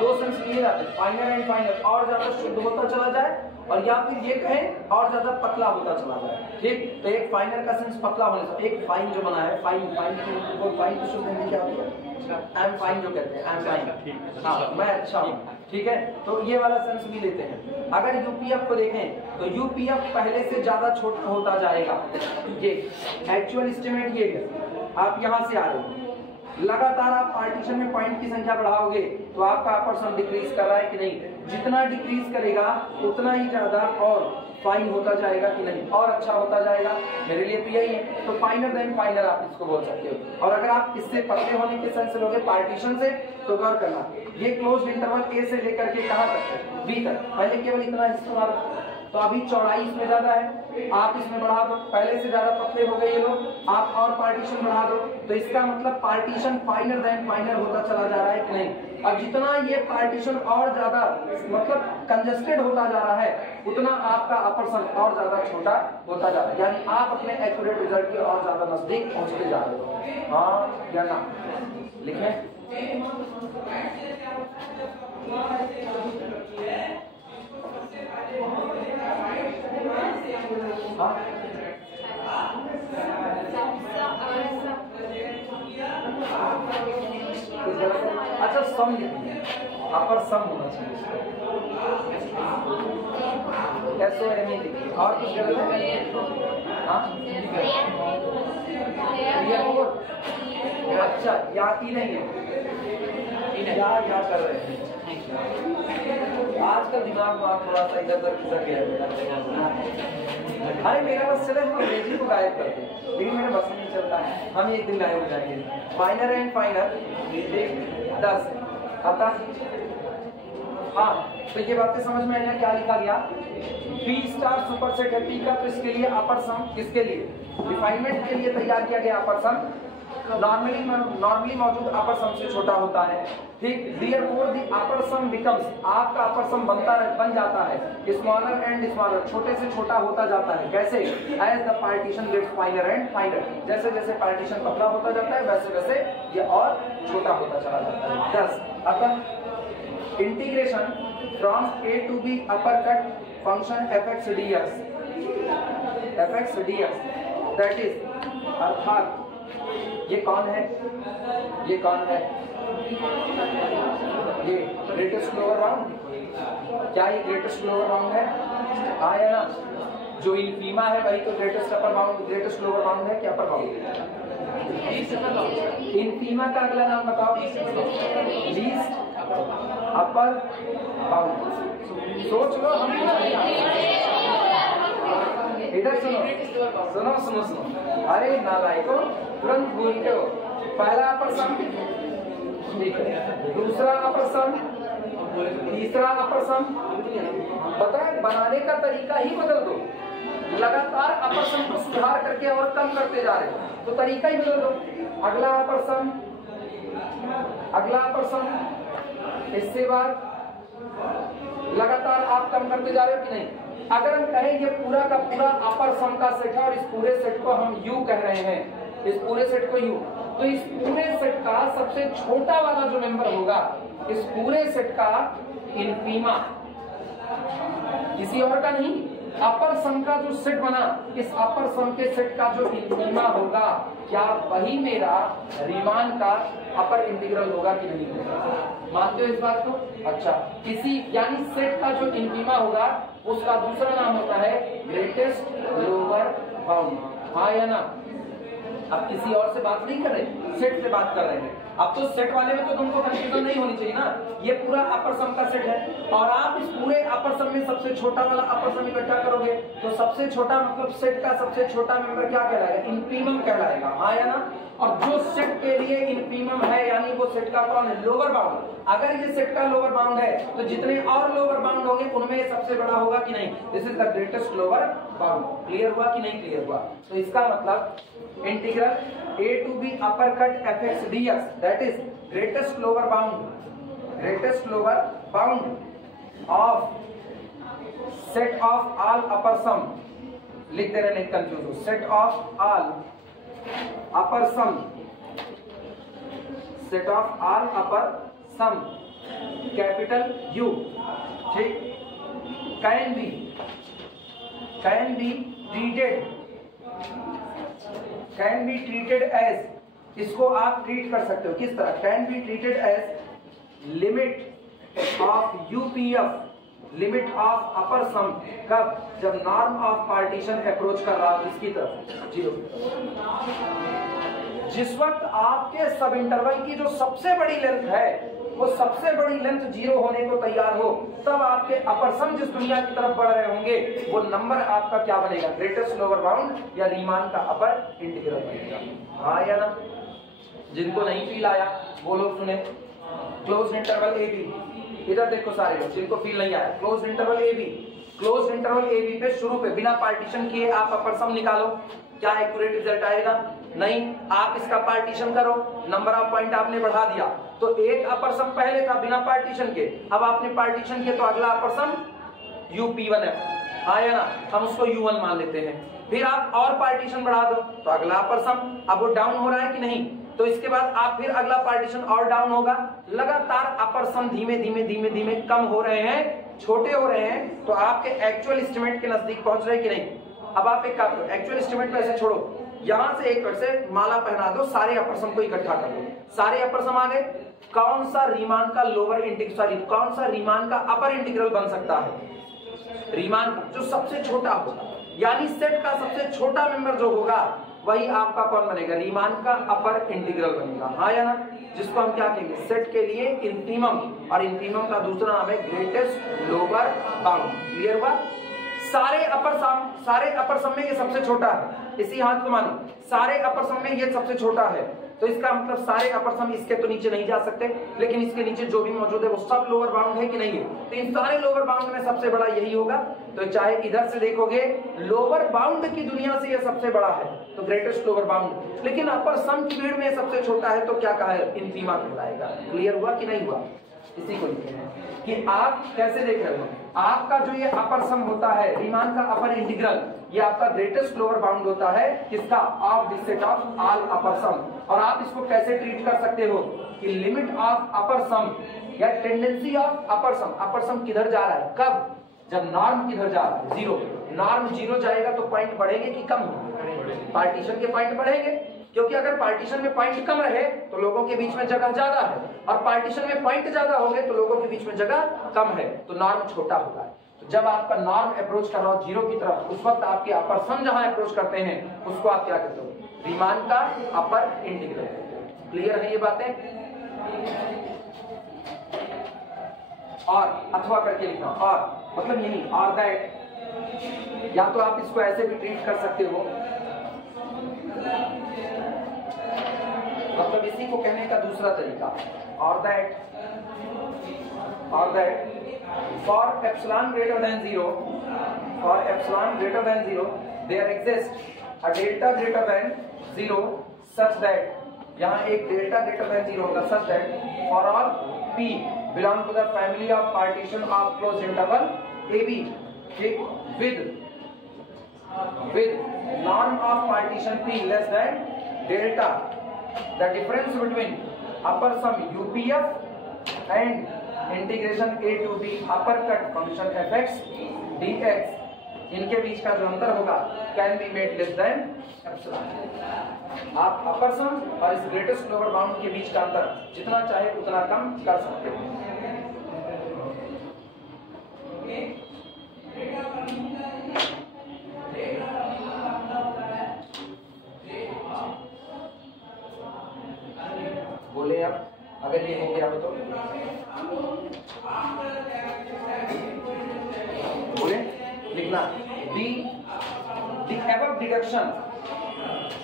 दो सेंस लिए जाते हैं, फाइनर एंड फाइनर, और ज्यादा शुद्ध होता चला जाए, और या फिर ये कहें और ज्यादा पतला होता चला जाए। ठीक, तो एक फाइनर का सेंस पतला होने से, एक फाइन जो बना है, फाइन की शुद्ध हिंदी क्या होती है? आई एम फाइन जो कहते हैं, आई एम फाइन, हाँ मैं अच्छा हूँ। ठीक है, तो ये वाला सेंस भी लेते हैं। अगर यूपीएफ को देखें तो यूपीएफ पहले से ज्यादा छोटा होता जाएगा। ये एक्चुअल एस्टिमेट ये है, आप यहां से आ रहे हो, लगातार आप पार्टीशन में पॉइंट की संख्या बढ़ाओगे तो आपका अपर सम डिक्रीज कर रहा है कि नहीं? जितना डिक्रीज करेगा उतना ही ज्यादा और फाइन होता जाएगा कि नहीं, और अच्छा होता जाएगा। मेरे लिए तो यही है, तो फाइनर देन फाइनर आप इसको बोल सकते हो। और अगर आप इससे पतले होने के सेंस से लोगे पार्टीशन से, तो गौर करना ये क्लोज्ड इंटरवल ए से लेकर के कहां तक है? बी तक। पहले केवल इतना हिस्सा, तो अभी चौड़ाई इसमें ज्यादा है, आप इसमें बढ़ा दो, पहले से ज्यादा पतले हो गए ये लोग, आप और पार्टीशन बढ़ा दो, तो इसका मतलब पार्टीशन फाइनर देन फाइनर होता चला जा रहा है कि नहीं? अब जितना ये पार्टीशन और ज्यादा मतलब कंजेस्टेड होता जा रहा है उतना आपका अपर सम और ज्यादा छोटा होता जा रहा है, यानी आप अपने एक्यूरेट रिजल्ट के और ज्यादा नजदीक पहुंचते जा रहे हो। हाँ या ना? लिखें। हाँ? अच्छा सम लिखिए, अपर सम होना चाहिए SOME लिखिए। और कुछ गलत है? हाँ? अच्छा याद ही नहीं है, क्या कर रहे हैं आजकल दिमाग में आप थोड़ा सा इधर उधर खिसक गया। अरे मेरा बस चले हम अंग्रेजी को गायब करते हैं, लेकिन मेरा बस नहीं चलता है, हम एक दिन गायब हो जाएंगे। माइनर एंड फाइनर 10 आता। हाँ तो ये बातें समझ में आना क्या लिखा गया। P स्टार सुपरसेट है P का, तो इसके लिए अपर सम किसके लिए रिफाइनमेंट के लिए तैयार किया गया अपर सम नॉर्मली मौजूद अपर सम से छोटा होता है। ठीक, therefore the upper some becomes, आपका अपर सम बन जाता है स्मॉलर एंड स्मॉलर, छोटे से छोटा होता जाता है। कैसे? As the partition gets finer and finer, जैसे जैसे पार्टीशन पतला होता जाता है वैसे वैसे ये और छोटा होता चला जाता है। 10 अतः integration from A to B upper cut function fx dx that is, अर्थात ये कौन है, ये कौन है, ये ग्रेटेस्ट लोअर बाउंड। क्या ये ग्रेटेस्ट लोअर बाउंड है? हाँ या ना? जो इनफीमा है वही तो greatest upper bound, greatest lower bound है कि अपर बाउंड? इनफीमा का अगला नाम बताओ। Least upper bound. सोच लो, हम इधर सुनो सुनो सुनो। अरे नालायको, तुरंत भूलते हो। पहला अपर सम, ठीक है, दूसरा अपर सम, तीसरा अपर सम। पता है बनाने का तरीका ही बदल दो, लगातार अपर सम को सुधार करके और कम करते जा रहे हो तो तरीका ही बदल दो। अगला अपर सम, अगला अपर सम, इससे बाद लगातार आप कम करते जा रहे हो कि नहीं? अगर हम कहें ये पूरा का पूरा अपर सम का सेट है और इस पूरे सेट को हम U कह रहे हैं, इस पूरे सेट को U, तो इस पूरे सेट का सबसे छोटा वाला जो मेंबर होगा इस पूरे सेट का इनफीमा, किसी और का नहीं, अपर सम का जो सेट बना इस अपर सम के सेट का जो इनफीमा होगा, क्या वही मेरा रीमान का अपर इंटीग्रल होगा कि नहीं होगा? मानते हो इस बात को? अच्छा, किसी यानी सेट का जो इनफीमा होगा उसका दूसरा नाम होता है ग्रेटेस्ट लोअर बाउंड। हाँ या ना? अब किसी और से बात नहीं कर रहे, सेट से बात कर रहे हैं। अब तो सेट वाले में तो तुमको कंफ्यूजन नहीं होनी चाहिए ना, ये पूरा अपर सम का सेट है और आप इस पूरे अपर सम में सबसे छोटा वाला अपर सम इकट्ठा करोगे तो सबसे छोटा मतलब सेट का सबसे छोटा मेंबर क्या कहलाएगा? इनफीमम कहलाएगा। हाँ या ना? और जो सेट के लिए इनफीमम है यानी वो सेट का कौन है? Lower bound. अगर ये सेट का लोअर बाउंड है तो जितने और लोअर बाउंड होंगे उनमें सबसे बड़ा होगा कि नहीं? This is the greatest lower bound. Clear हुआ कि नहीं क्लियर हुआ? तो इसका मतलब integral A to B upper cut fx dx that is greatest lower bound of set of all upper sum, लिख दे रहे नहीं कंफ्यूज हो, set of all upper sum, set of all upper sum capital U, ठीक, can be treated as, इसको आप ट्रीट कर सकते हो किस तरह? Can be treated as limit of UPF, limit of upper sum. कब? जब नॉर्म ऑफ पार्टीशन अप्रोच कर रहा हो इसकी तरफ 0। जिस वक्त आपके सब इंटरवल की जो सबसे बड़ी लेंथ है वो सबसे बड़ी लेंथ 0 होने को तैयार हो, तब आपके अपर सम जिस दुनिया की तरफ बढ़ रहे होंगे वो नंबर आपका क्या बनेगा? ग्रेटेस्ट लोअर बाउंड या रीमान का अपर इंटीग्रल बनेगा। हाँ या ना? जिनको नहीं फील आया वो लोग सुने। क्लोज इंटरवल ए बी, इधर देखो सारे लोग जिनको फील नहीं आया। Close interval A B, close interval A B पे शुरू पे बिना पार्टीशन किए आप अपर सम निकालो, क्या एक्यूरेट रिजल्ट आएगा? नहीं। आप इसका पार्टीशन करो, नंबर ऑफ पॉइंट आपने बढ़ा दिया तो एक अपर सम पहले था बिना पार्टीशन के, अब आपने पार्टीशन किया तो अगला अपर सम UP1F, हाँ या ना, हम उसको U1 मान लेते हैं। फिर आप और पार्टीशन बढ़ा दो तो अगला अपर सम, अब वो डाउन हो रहा है कि नहीं, तो इसके बाद आप फिर अगला पार्टीशन और डाउन होगा, लगातार अपर सम धीमे धीमे धीमे धीमे कम हो रहे हैं, छोटे हो रहे हैं, तो आपके एक्चुअल एस्टिमेट के नजदीक पहुंच रहे हैं कि नहीं। अब आप एक काम करो, एक्चुअल एस्टिमेट को ऐसे छोड़ो, यहां से एक से माला पहना दो, सारे अपर सम को इकट्ठा कर दो, सारे अपर सम आ गए। कौन सा रीमान का लोअर इंटीग्रल, सॉरी कौन सा रीमान का अपर इंटीग्रल बन सकता है, रीमान का जो सबसे छोटा होगा, यानी सेट का सबसे छोटा मेंबर जो होगा वही आपका कौन बनेगा, रीमान का अपर इंटीग्रल बनेगा, हाँ या ना, जिसको हम क्या कहेंगे सेट के लिए इंफीमम, और इंफीमम का दूसरा नाम है ग्रेटेस्ट लोअर बाउंड। क्लियर हुआ। सारे अपर सम में ये सबसे छोटा है, इसी हाथ को मानो, सारे अपर सम में ये सबसे छोटा है, तो इसका मतलब सारे अपर सम इसके तो नीचे नहीं जा सकते, लेकिन इसके नीचे जो भी मौजूद है वो सब लोअर बाउंड है कि नहीं है, तो इन सारे लोअर बाउंड में सबसे बड़ा यही होगा। तो चाहे इधर से देखोगे लोअर बाउंड की दुनिया से ये सबसे बड़ा है तो ग्रेटेस्ट लोअर बाउंड, लेकिन अपर सम की भीड़ में सबसे छोटा है तो क्या कहा है, इनफीमा कहलाएगा। क्लियर हुआ कि नहीं हुआ। इसी को लिखते हैं कि आप कैसे देख रहे हो, आपका जो ये अपर सम होता है, रीमान का अपर इंटीग्रल, ये आपका ग्रेटेस्ट लोअर बाउंड होता है किसका, of this set of all upper sum. और आप इसको कैसे ट्रीट कर सकते हो कि लिमिट ऑफ अपर सम या टेंडेंसी ऑफ अपर सम किधर जा रहा है, कब, जब नॉर्म किधर जा रहा है, जीरो। नॉर्म जीरो जाएगा तो पॉइंट बढ़ेंगे कि कम होंगे, पार्टीशन के पॉइंट बढ़ेंगे, क्योंकि अगर पार्टीशन में पॉइंट कम रहे तो लोगों के बीच में जगह ज्यादा है, और पार्टीशन में पॉइंट ज्यादा होंगे तो लोगों के बीच में जगह कम है, तो नॉर्म छोटा होगा। तो जब आपका नॉर्म अप्रोच कर रहा हो जीरो की तरफ, उस वक्त आपके अपर सम जहां अप्रोच करते हैं उसको आप क्या कहते हो, रीमान का अपर इंटीग्रल। क्लियर है ये बातें। और अथवा करके लिखना, और मतलब यही, और दैट, या तो आप इसको ऐसे भी ट्रीट कर सकते हो, मतलब इसी को कहने का दूसरा तरीका, और that for epsilon greater than zero there exist a delta greater than zero such that, यहाँ एक डेल्टा ग्रेटर देन जीरो होगा, such that for all P belong to the family of partition of closed interval AB, with norm of partition P less than delta, the difference between upper sum UPF and integration A to B upper cut function fx dx, इनके बीच का जो अंतर होगा can be made less than epsilon. आप अपर सम और इस ग्रेटेस्ट लोअर बाउंड के बीच का अंतर जितना चाहे उतना कम कर सकते हो। बोले आप, अगर ये हो गया हो तो बोले लिखना,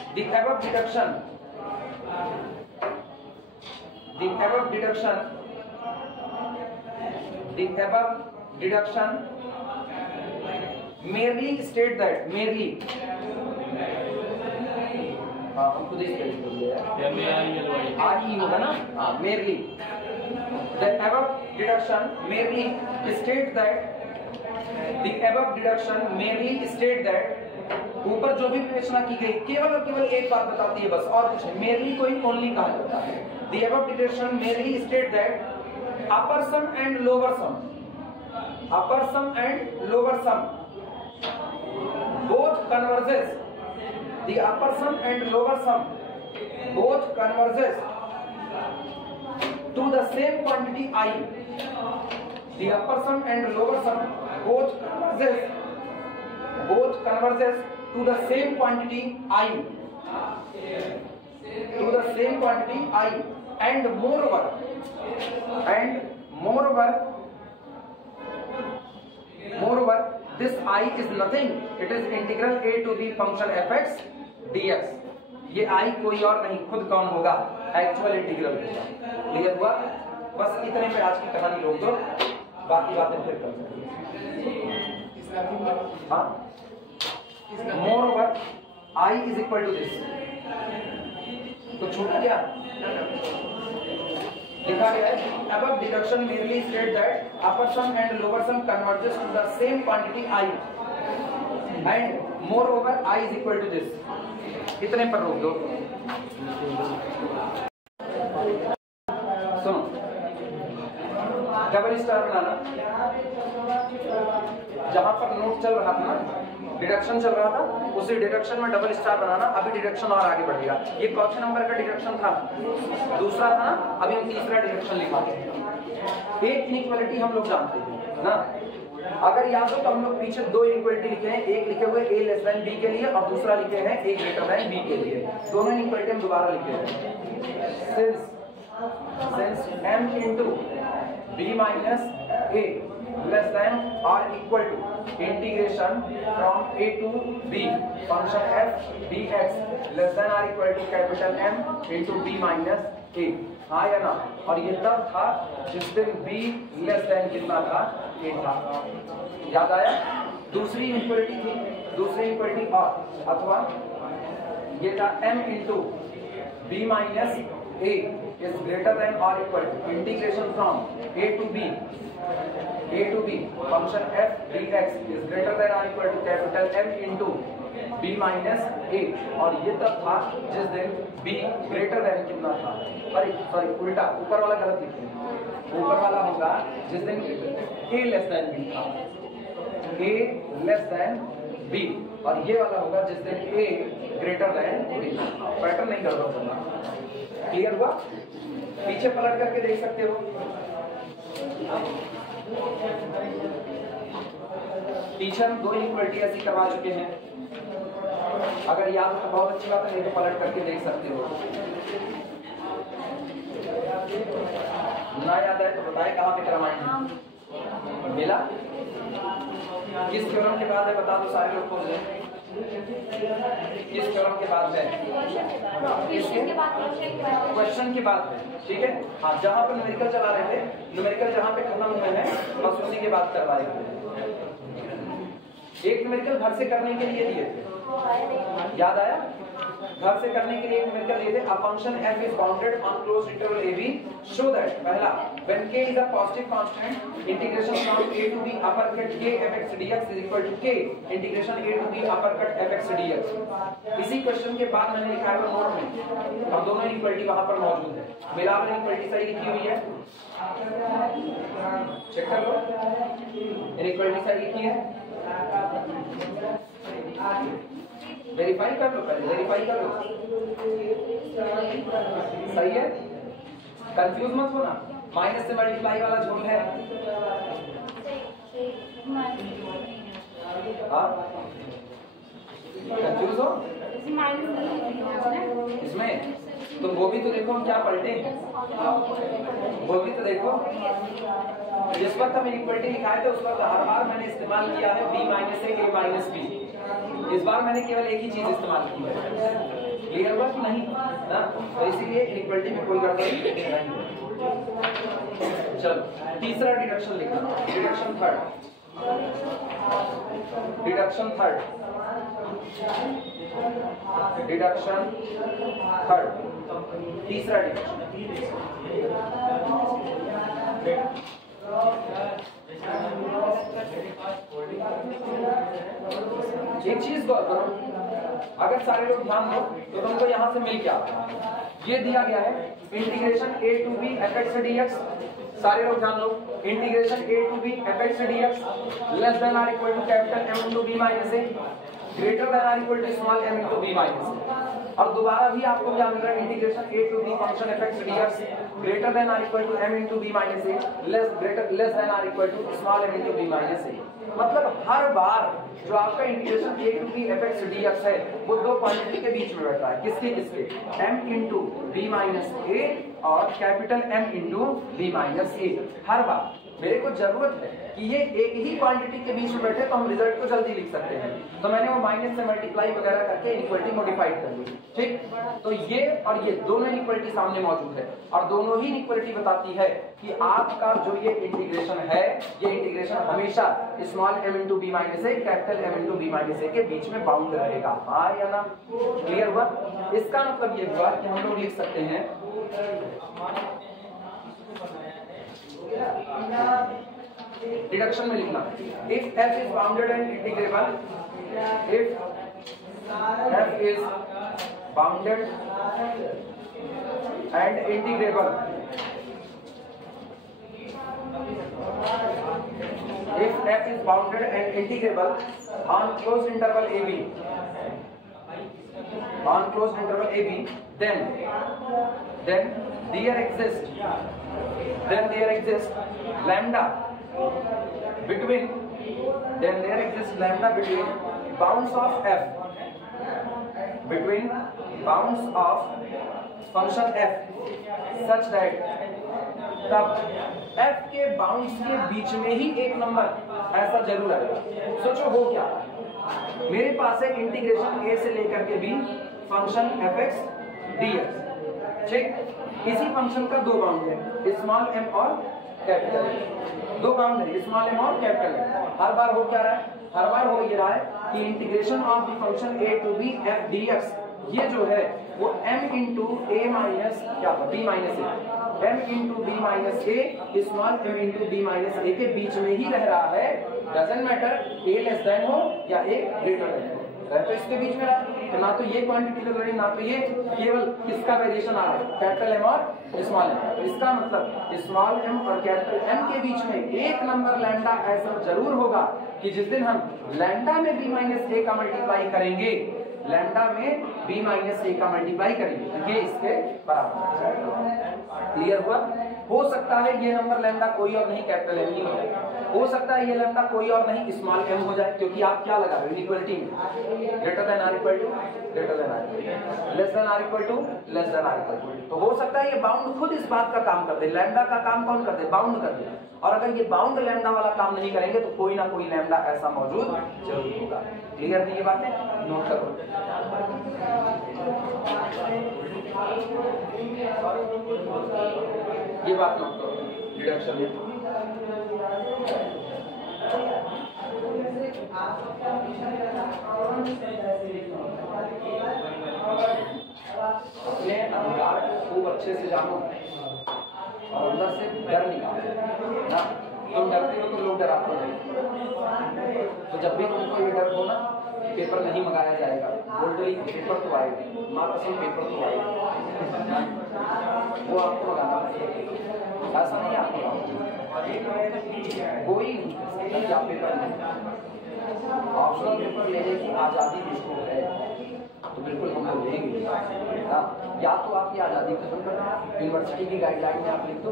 the above deduction merely state that, merely हमको देख RE होगा ना, merely the above deduction merely state that, the above deduction merely state that, ऊपर जो भी विवेचना की गई केवल और केवल एक बात बताती है बस, और कुछ नहीं, merely को ही only कहा जाता है। The above deduction merely state that upper sum and lower sum both converges, the upper sum and lower sum both converges to the same quantity I, the upper sum and lower sum both converges to the same quantity I, and moreover this I is nothing, it is integral A to the function fx dx। ये I कोई और नहीं, खुद कौन होगा, एक्चुअल इंटीग्रल होगा। क्लियर हुआ। बस इतने पे आज की कहानी रोक दो, बाकी बातें फिर कर सकते। हाँ, moreover I is equal to this, तो छूटा क्या, लिखा गया है above deduction merely state that upper sum and lower sum converges to the same quantity I and moreover I is equal to this. इतने पर रोक दो। सुनो, डबल स्टार बनाना, जहां पर नोट चल रहा था, डिडक्शन चल रहा था, उसी डिडक्शन में डबल स्टार बनाना। अभी डिडक्शन और आगे बढ़ेगा। ये कौन से नंबर का डिडक्शन था? दूसरा था ना, अभी हम तीसरा डिडक्शन लिखेंगे। एक इनइक्वालिटी हम लोग जानते हैं ना, अगर याद हो तो हम लोग पीछे दो इनइक्वालिटी लिखे हैं, एक लिखे हुए a लेस देन b के लिए और दूसरा लिखे हैं a ग्रेटर देन b के लिए। दोनों इनइक्वालिटी हम दोबारा लिखे हैं। since m into b minus a less than or equal to integration from a to b function f dx less than or equal to capital M into b minus a। हाँ या ना? और ये तब था जिस दिन b लेस देन कितना था? a था। याद आया? दूसरी इक्वलिटी थी, दूसरी इक्वलिटी और अथवा ये था m into b minus a is greater than or equal to integration from a to b function f dx is greater than or equal to capital M into b minus a। और ये तब था जिस दिन b ग्रेटर देन कितना था? सॉरी उल्टा, ऊपर वाला गलत लिखे। ऊपर वाला होगा जिस दिन a लेस देन b था, a लेस देन b, और ये वाला होगा जिस दिन a greater then b। Pattern नहीं गड़बड़ करना। क्लियर हुआ? पीछे पलट करके देख सकते हो। पीछे हम दो इक्वलिटी ऐसी करवा चुके हैं। अगर याद हो तो बहुत अच्छी बात है, नहीं तो पलट करके देख सकते हो। ना याद है तो बताए कहाँ पे करवाएंगे? मिला? किस थ्योरम के बाद है बता दो, सारे लोग खोज लें। किस थ्योरम के बाद है? क्वेश्चन के बाद है, ठीक है। हाँ, जहाँ पर न्यूमेरिकल चला रहे थे, न्यूमेरिकल जहाँ पे खत्म हुए हैं बस उसी के बाद करवा रहे थे। एक न्यूमेरिकल घर से करने के लिए दिए थे, याद आया? घर से करने के लिए न्यूमेरिकल दिए थे। A function f is bounded on closed interval ab so that पहला when k is a positive constant integration from a to b uppercut k fx dx is equal to k integration a to b uppercut fx dx। इसी क्वेश्चन के बाद मैंने लिखा है नोट में, अब दोनों इक्वलिटी वहां पर मौजूद है। मिलाकर इक्वलिटी सही लिखी हुई है, चेक कर लो। इक्वलिटी सही लिखी है, वेरीफाई कर लो, पहले वेरीफाई कर लो। सही है, कंफ्यूज मत होना। माइनस से मल्टीप्लाई वाला झोल है। कंफ्यूज हो इसमें? तो वो भी तो देखो हम क्या पलटे हैं, वो भी तो देखो। जिस वक्त हम इक्वलिटी लिखाए थे उस वक्त हर बार मैंने इस्तेमाल किया है b minus a minus b। इस बार मैंने केवल एक ही चीज इस्तेमाल की है। क्लियर हुआ कि नहीं ना? तो इसीलिए इक्वलिटी में कोई गड़बड़ी नहीं है। चलो तीसरा डिडक्शन लिखना, deduction third, deduction third, deduction third, तीसरा डिडक्शन। एक चीज गौर करो, अगर सारे लोग ध्यान दो तो तुमको यहां से मिल क्या ये दिया गया है integration a to b fx dx। सारे लोग ध्यान दो, integration a to b fx dx less than और equal to capital M into b minus a greater than और equal to small m into b minus a। और दोबारा भी आपको क्या मिल रहा है? Integration a to b function fx dx greater than और equal to m into b minus a less than और equal to small m into b minus a। मतलब हर बार जो आपका integration a to b fx dx है वो दो क्वांटिटी के बीच में बैठ रहा है। किसके किसके? m into b minus a और capital M into b minus a। हर बार मेरे को जरूरत है कि ये एक ही क्वांटिटी के बीच में बैठे तो हम रिजल्ट को जल्दी लिख सकते हैं। तो मैंने वो माइनस से मल्टीप्लाई वगैरह करके इक्वलिटी मॉडिफाइड कर ली, ठीक। तो ये और ये दोनों इक्वलिटी सामने मौजूद है और दोनों ही इक्वलिटी बताती है कि आपका जो ये इंटीग्रेशन है, ये इंटीग्रेशन हमेशा small m into b minus a capital M into b minus a के बीच में बाउंड रहेगा। हाँ या ना? क्लियर हुआ? इसका मतलब ये हुआ कि हम लोग लिख सकते हैं डिडक्शन में लिखना, if f is bounded and integrable, if f is bounded and integrable, if f is bounded and integrable on closed interval ab, on closed interval ab, then there exists lambda between bounds of f, between bounds of function f such that तब f के बाउंड्स के बीच में ही एक नंबर ऐसा जरूर आएगा। सोचो हो क्या, मेरे पास है इंटीग्रेशन a से लेकर के b फंक्शन fx dx, ठीक। इसी फंक्शन का दो बाउंड है, स्मॉल m और कैपिटल M, दो बाउंड है, स्मॉल m और कैपिटल M। हर बार हो क्या रहा है, हर बार हो ये रहा है कि integration of the function a to b f dx, ये जो है वो m इंटू a माइनस क्या b minus a, m into b minus a, small m into b minus a के बीच में ही रह रहा है। Doesn't matter a less than हो या a ग्रेटर देन हो, रह तो इसके बीच में रहा, तो ना तो ये क्वांटिटी लग रही, ना तो ये, केवल किसका वेरिएशन आ रहा है, कैपिटल M और स्मॉल m। तो इसका मतलब स्मॉल m और कैपिटल M के बीच में एक नंबर लैम्डा ऐसा जरूर होगा कि जिस दिन हम लैम्डा में b माइनस a का मल्टीप्लाई करेंगे, लैम्डा में b माइनस a का मल्टीप्लाई करेंगे तो ये इसके बराबर। क्लियर हुआ? हो सकता है ये नंबर लैम्डा कोई और नहीं कैपिटल M ही हो जाए, हो सकता है ये लैम्डा कोई और नहीं स्मॉल m हो जाए, क्योंकि आप क्या लगा रहे हो इनइक्वालिटी में, greater than or equal to greater than or, less than or equal to less than or equal to. तो हो सकता है ये बाउंड खुद इस बात का काम कर दे, लैम्डा का काम कौन कर दे, बाउंड कर दे। और अगर ये बाउंड लैम्डा वाला काम नहीं करेंगे तो कोई ना कोई लैम्डा ऐसा मौजूद जरूर होगा। क्लियर है ये बातें? नोट करो। ये बात नोट करो डिडक्शन में। अपने अधिकार को खूब अच्छे से जानो और अंदर से डर निकालो ना। तुम डरते हो तो लोग डराते हैं, तो जब भी तुमको ये डर हो ना पेपर नहीं मंगाया जाएगा, बोल्डली पेपर तो आएगा, माँ कसम पेपर तो आएगा, वो आपको मंगाना पड़ेगा, ऐसा नहीं आपको कोई नहीं आप पेपर नहीं। ऑप्शनल पेपर लेने की आज़ादी जिसको है तो बिल्कुल हम लोग लेंगे ना। या तो आपकी आज़ादी खत्म कर, यूनिवर्सिटी की गाइडलाइन में आप लिख दो,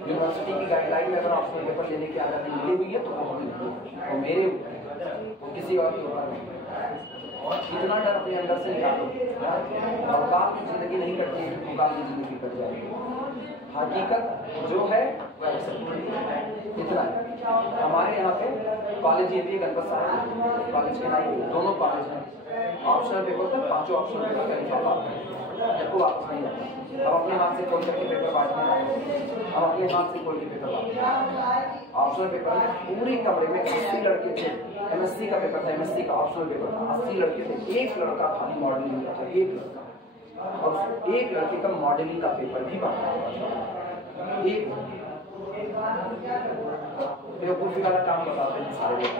यूनिवर्सिटी की गाइडलाइन में अगर ऑप्शनल पेपर लेने की आज़ादी मिली हुई है तो वो हम लिख दो, तो मेरे तो किसी और के ऊपर नहीं। इतना डर अपने अंदर से निकालो, औकात की जिंदगी नहीं कटती है, औकात की जिंदगी कट जाएगी। हकीकत जो है इतना है। हमारे यहाँ पे कॉलेज ये भी गणपत साहब कॉलेज के नाई दोनों कॉलेज हैं, ऑप्शनल पेपर तो पांचों ऑप्शनल पेपर का हिसाब आता है, जब वो वापस नहीं आता। हम अपने हाथ से खोल करके पेपर बांटने आए, हम अपने हाथ से खोल के पेपर बांटते। ऑप्शनल पेपर में पूरे कमरे में 80 लड़के थे, एमएससी का पेपर था, एमएससी का ऑप्शनल पेपर था, 80 लड़के थे, एक लड़का खाली मॉडलिंग का था, एक लड़का, और एक लड़के का मॉडलिंग का पेपर भी बांटा हुआ, एक बेवकूफी वाला काम बताते हैं सारे लोग।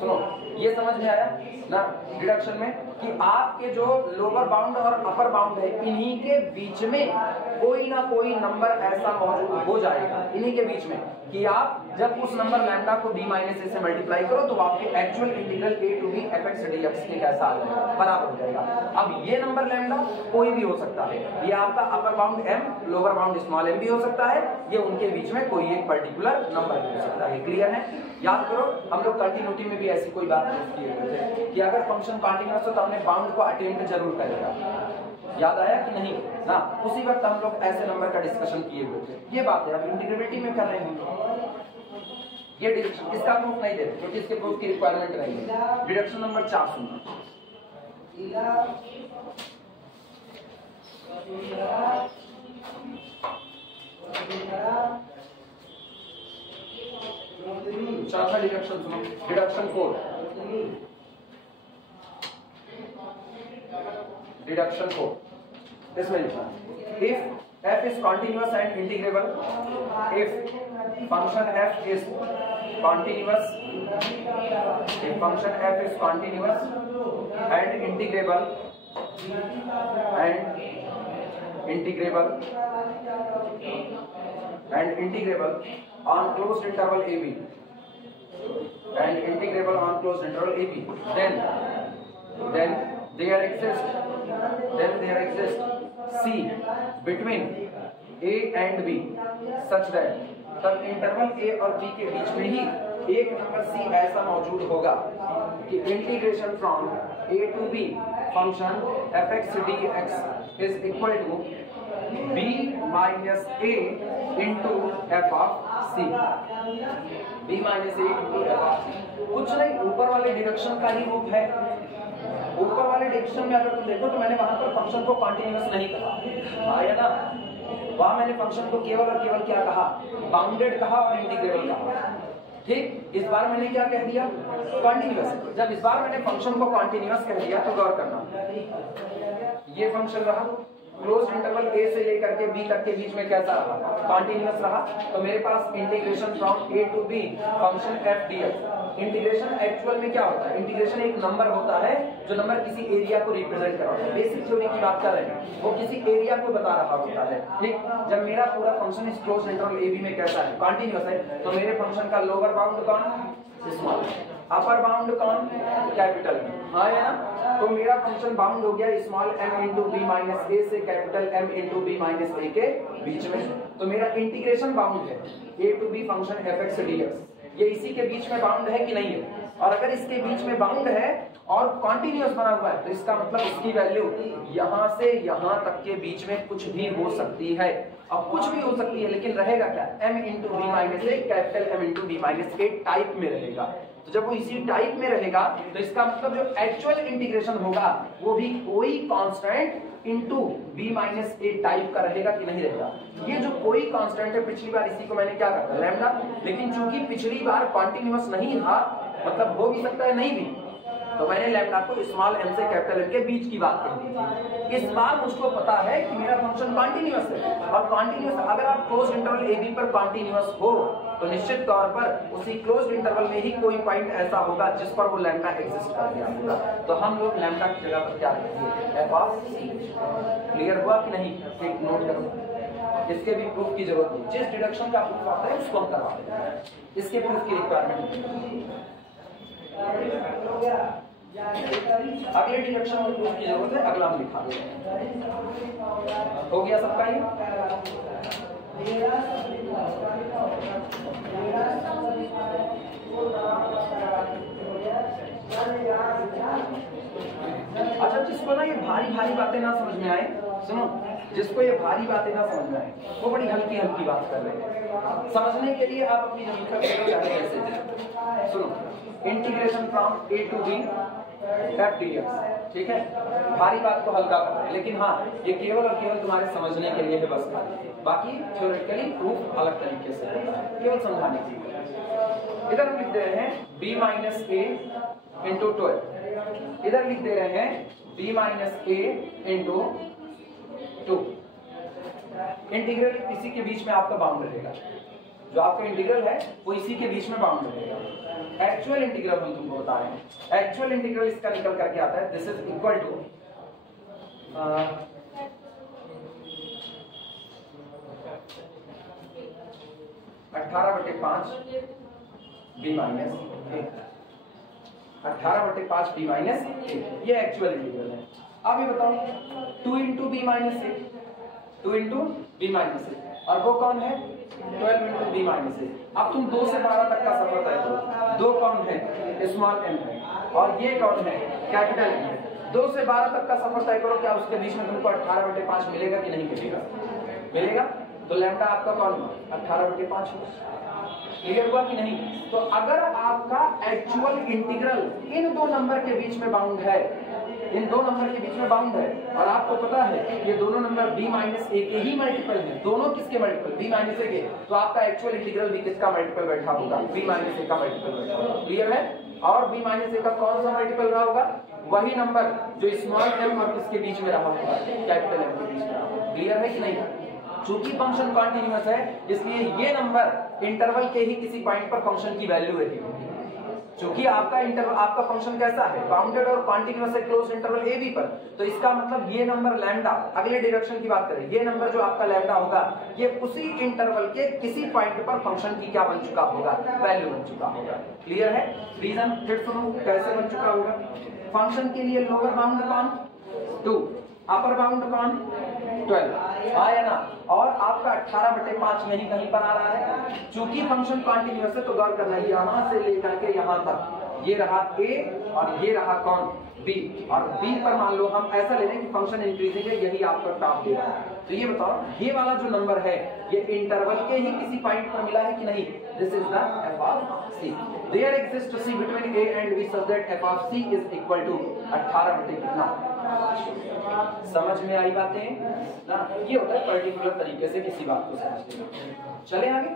सुनो ये समझ में आया ना डिडक्शन में कि आपके जो लोअर बाउंड और अपर बाउंड है इन्हीं के बीच में कोई ना कोई नंबर ऐसा मौजूद हो जाएगा, इन्हीं के बीच में कि आप जब उस नंबर लैम्डा को b माइनस a से मल्टीप्लाई करो तो आपके actual integral a to b fx dx के कैसा आ जाएगा, बराबर हो जाएगा। अब ये नंबर लैम्डा कोई भी हो सकता है, ये आपका upper bound m, lower bound small m भी हो सकता है, ये उनके बीच में कोई एक पर्टिकुलर नंबर भी हो सकता है। क्लियर है? याद करो हम लोग कंटिन्यूटी में भी ऐसी कोई बात प्रूफ किए हुए थे कि अगर फंक्शन कॉन्टिन्यूअस हो तो अपने बाउंड को अटेम्प्ट जरूर करेगा। याद आया कि नहीं ना? उसी वक्त हम लोग ऐसे नंबर का डिस्कशन किए हुए थे। ये बात है, अब इंटीग्रेबिलिटी में कर रहे हैं ये डिडक्शन, इसका प्रूफ नहीं देते क्योंकि इसके प्रूफ की रिक्वायरमेंट नहीं है। डिडक्शन नंबर 4 सुनना, चौथा डिडक्शन सुनो, डिडक्शन 4, डिडक्शन 4 इसमें लिखा if f is continuous and integrable, if function f is continuous, if function f is continuous and integrable on closed interval ab, then there exists c between a and b such that तब इंटरवल a और b के बीच में ही एक नंबर c ऐसा मौजूद होगा कि integration from a to b function fx dx is equal to b minus a into f of c, b minus a into f of c। कुछ नहीं, ऊपर वाले डिडक्शन का ही रूप है। ऊपर वाले डिडक्शन में अगर तुम देखो तो मैंने वहां पर फंक्शन को कॉन्टिन्यूअस नहीं कहा, आया ना, वहां मैंने फंक्शन को केवल और केवल क्या कहा, बाउंडेड कहा और इंटीग्रेबल कहा। ठीक, इस बार मैंने क्या कह दिया, कॉन्टिन्यूअस। जब इस बार मैंने फंक्शन को कॉन्टिन्यूअस कह दिया तो गौर करना, ये फंक्शन रहा क्लोज इंटरवल a से लेकर के b तक के बीच में कैसा रहा, कॉन्टिन्यूअस रहा। तो मेरे पास integration from a to b function f dx। Integration actual में क्या होता है, इंटीग्रेशन एक नंबर होता है जो नंबर किसी एरिया को रिप्रेजेंट करता है। बेसिक थ्योरी की बात कर रहे हैं, वो किसी एरिया को बता रहा होता है। ठीक, जब मेरा पूरा फंक्शन इस क्लोज इंटरवल a b में कैसा है, कॉन्टिन्यूअस है, तो मेरे फंक्शन का लोअर बाउंड कौन, स्मॉल, अपर बाउंड कौन, कैपिटल। हाँ है ना, तो मेरा फंक्शन बाउंड हो गया small m into B minus a से capital m into B minus a के बीच में। तो मेरा इंटीग्रेशन बाउंड है a to b function fx dx, ये इसी के बीच में बाउंड है कि नहीं है, और अगर इसके बीच में बाउंड है और कॉन्टिन्यूअस बना हुआ है तो इसका मतलब इसकी वैल्यू यहां से यहां तक के बीच में कुछ भी हो सकती है। अब कुछ भी हो सकती है लेकिन रहेगा क्या, m into B minus a capital m into B minus a type में रहेगा। तो जब वो इसी टाइप में रहेगा तो इसका मतलब जो एक्चुअल इंटीग्रेशन होगा वो भी कोई constant into B minus a type का रहेगा कि नहीं रहेगा। ये जो कोई कांस्टेंट है, पिछली बार इसी को मैंने क्या कहा, लैम्डा, लेकिन चूंकि पिछली बार कॉन्टिन्यूअस नहीं था, मतलब हो भी सकता है नहीं भी, तो मैंने लैम्डा को स्मॉल m से कैपिटल M के बीच की बात कह दी थी। इस बार मुझको पता है कि मेरा फंक्शन कॉन्टिन्यूअस है, और कॉन्टिन्यूअस अगर आप क्लोज इंटरवल a b पर कॉन्टिन्यूअस हो तो निश्चित तौर पर उसी क्लोज इंटरवल में ही कोई पॉइंट ऐसा होगा जिस पर वो लैम्डा एग्जिस्ट कर गया होगा। तो हम लोग लैम्डा की जगह पर क्या लिखेंगे, f ऑफ c। क्लियर हुआ कि नहीं, एक नोट करो, इसके भी प्रूफ की जरूरत नहीं, जिस डिडक्शन का प्रूफ आता है उसको हम करवा देते हैं, इसके प्रूफ की रिक्वायरमेंट नहीं। अगले डिडक्शन में प्रूफ की जरूरत है, अगला हम लिखा देते हैं। हो गया सबका ये। अच्छा, जिसको ना ये भारी भारी बातें ना समझ में आए, सुनो, जिसको ये भारी बातें ना समझ में आए वो बड़ी हल्की हल्की बात कर रहे हैं। समझने के लिए आप अपनी जमीन का ऐसे सुनो, integration from a to b f dx, ठीक है, भारी बात को हल्का कर रहे हैं, लेकिन हाँ ये केवल और केवल तुम्हारे समझने के लिए है बस, बाकी थ्योरेटिकली प्रूफ अलग तरीके से होता है, केवल समझाने के लिए। इधर हम लिख दे रहे हैं b माइनस a इंटू 12, इधर लिख दे रहे हैं b minus a into 2। Integral इसी के बीच में आपका बाउंड रहेगा, जो आपका इंटीग्रल है वो इसी के बीच में बाउंड रहेगा। एक्चुअल इंटीग्रल हम तुमको बता रहे हैं, एक्चुअल इंटीग्रल इसका निकल करके आता है, this is equal to 18/5 b minus a, 18/5 b minus a, ये एक्चुअल इंटीग्रल है। अब ये बताओ 2 into B minus A, 2 into B minus A, और वो कौन है 12 इंटू बी माइनस ए। अब तुम 2 से 12 तक का सफर तय करो, 2 कौन है स्मॉल m है, और ये कौन है कैपिटल M है। 2 से 12 तक का सफर तय करो, क्या उसके बीच में तुमको 18/5 मिलेगा कि नहीं मिलेगा, मिलेगा। तो लैम्डा आपका कौन 18/5 होगा। क्लियर हुआ कि नहीं। तो अगर आपका एक्चुअल इंटीग्रल इन दो नंबर के बीच में बाउंड है, इन दो नंबर के बीच में बाउंड है, और आपको पता है ये दोनों नंबर b माइनस ए के ही मल्टीपल है, दोनों किसके मल्टीपल b माइनस ए के, तो आपका एक्चुअल इंटीग्रल भी किसका मल्टीपल बैठा होगा, b माइनस ए का मल्टीपल बैठा होगा। क्लियर है। और b माइनस ए का कौन सा मल्टीपल रहा होगा, वही नंबर जो स्मॉल m और किसके बीच में रहा होगा, कैपिटल M के बीच में रहा होगा। क्लियर है कि नहीं। चूंकि फंक्शन कॉन्टिन्यूअस है इसलिए ये नंबर इंटरवल के ही किसी पॉइंट पर फंक्शन की वैल्यू रही होगी। चूंकि आपका फंक्शन कैसा है, बाउंडेड और कॉन्टिन्यूअस है क्लोज इंटरवल ए बी पर, तो इसका मतलब ये नंबर लैम्डा, अगले डायरेक्शन की बात करें, ये नंबर जो आपका लैम्डा होगा ये उसी इंटरवल के किसी पॉइंट पर फंक्शन की क्या बन चुका होगा, वैल्यू बन चुका होगा। क्लियर है? रीजन फिर सुनो कैसे बन चुका होगा। फंक्शन के लिए लोअर बाउंड कौन 2, अपर बाउंड कौन 12 आया ना, और आपका 18/5 यहीं कहीं पर आ रहा है। चूंकि फंक्शन कॉन्टिन्यूअस है तो गौर करना है यहां से लेकर के यहां तक ये रहा ए और ये रहा कौन बी, और बी पर मान लो हम ऐसा ले रहे हैं कि फंक्शन इंक्रीजिंग है, यही आपका टॉप दे रहा है। तो ये बताओ ये वाला जो नंबर है ये इंटरवल के ही किसी पॉइंट पर मिला है कि नहीं। This is the F of C. There exist C between A and B such that F of C is equal to 18 बटे कितना। समझ में आई बातें ना? ये होता है पर्टिकुलर तरीके से किसी बात को समझना। चले आगे।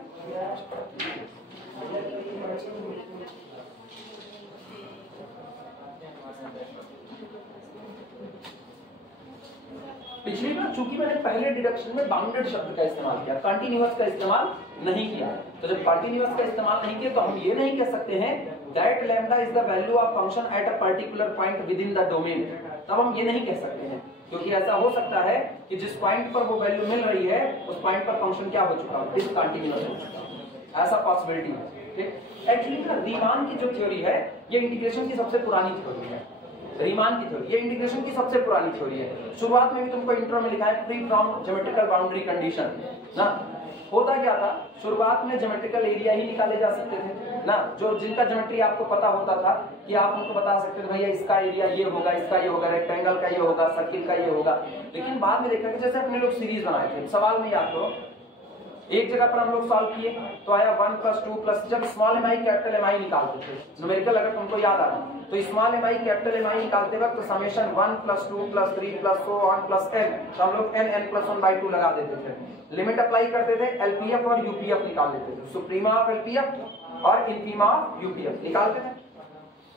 पिछली बार चूंकि मैंने पहले डिडक्शन में बाउंडेड शब्द का इस्तेमाल किया, कंटिन्यूअस का इस्तेमाल नहीं किया, तो जब कंटिन्यूअस का इस्तेमाल नहीं किया तो हम ये नहीं कह सकते हैं that lambda is the value of function at a particular point with in the domain. तब हम ये नहीं कह सकते हैं, क्योंकि ऐसा हो सकता है कि जिस पॉइंट पर वो वैल्यू मिल रही है उस पॉइंट पर फंक्शन क्या हो चुका है, डिसकंटिन्यूअस हो चुका है। ऐसा पॉसिबिलिटी है। ठीक, एक्चुअली ना रीमान की जो थ्योरी है ये इंटीग्रेशन की सबसे पुरानी थ्योरी है। रीमान की थ्योरी ये इंटीग्रेशन की सबसे पुरानी थ्योरी है। शुरुआत में भी तुमको इंट्रो में लिखा है free from geometrical boundary condition ना। होता क्या था, शुरुआत में ज्योमेट्रिकल एरिया ही निकाले जा सकते थे ना, जो जिनका ज्योमेट्री आपको पता होता था कि आप उनको बता सकते थे भैया इसका एरिया ये होगा, इसका ये होगा, रेक्टेंगल का ये होगा, सर्किल का ये होगा। लेकिन बाद में देखा कि जैसे अपने लोग सीरीज बनाए थे, सवाल में याद करो एक जगह पर हम लोग सॉल्व किए तो आया 1 + 2 + जब small m i capital m i निकालते थे न्यूमेरिकल, अगर तुमको याद आ रहा है तो small m i capital m i निकालते वक्त समेशन 1 + 2 + 3 + so on + n, तो हम लोग n+1/2 लगा देते थे। लिमिट अप्लाई करते थे, एलपीएफ और यूपीएफ निकाल देते थे, सुप्रीमा ऑफ एलपीएफ और इंफीमा ऑफ यूपीएफ निकालते थे।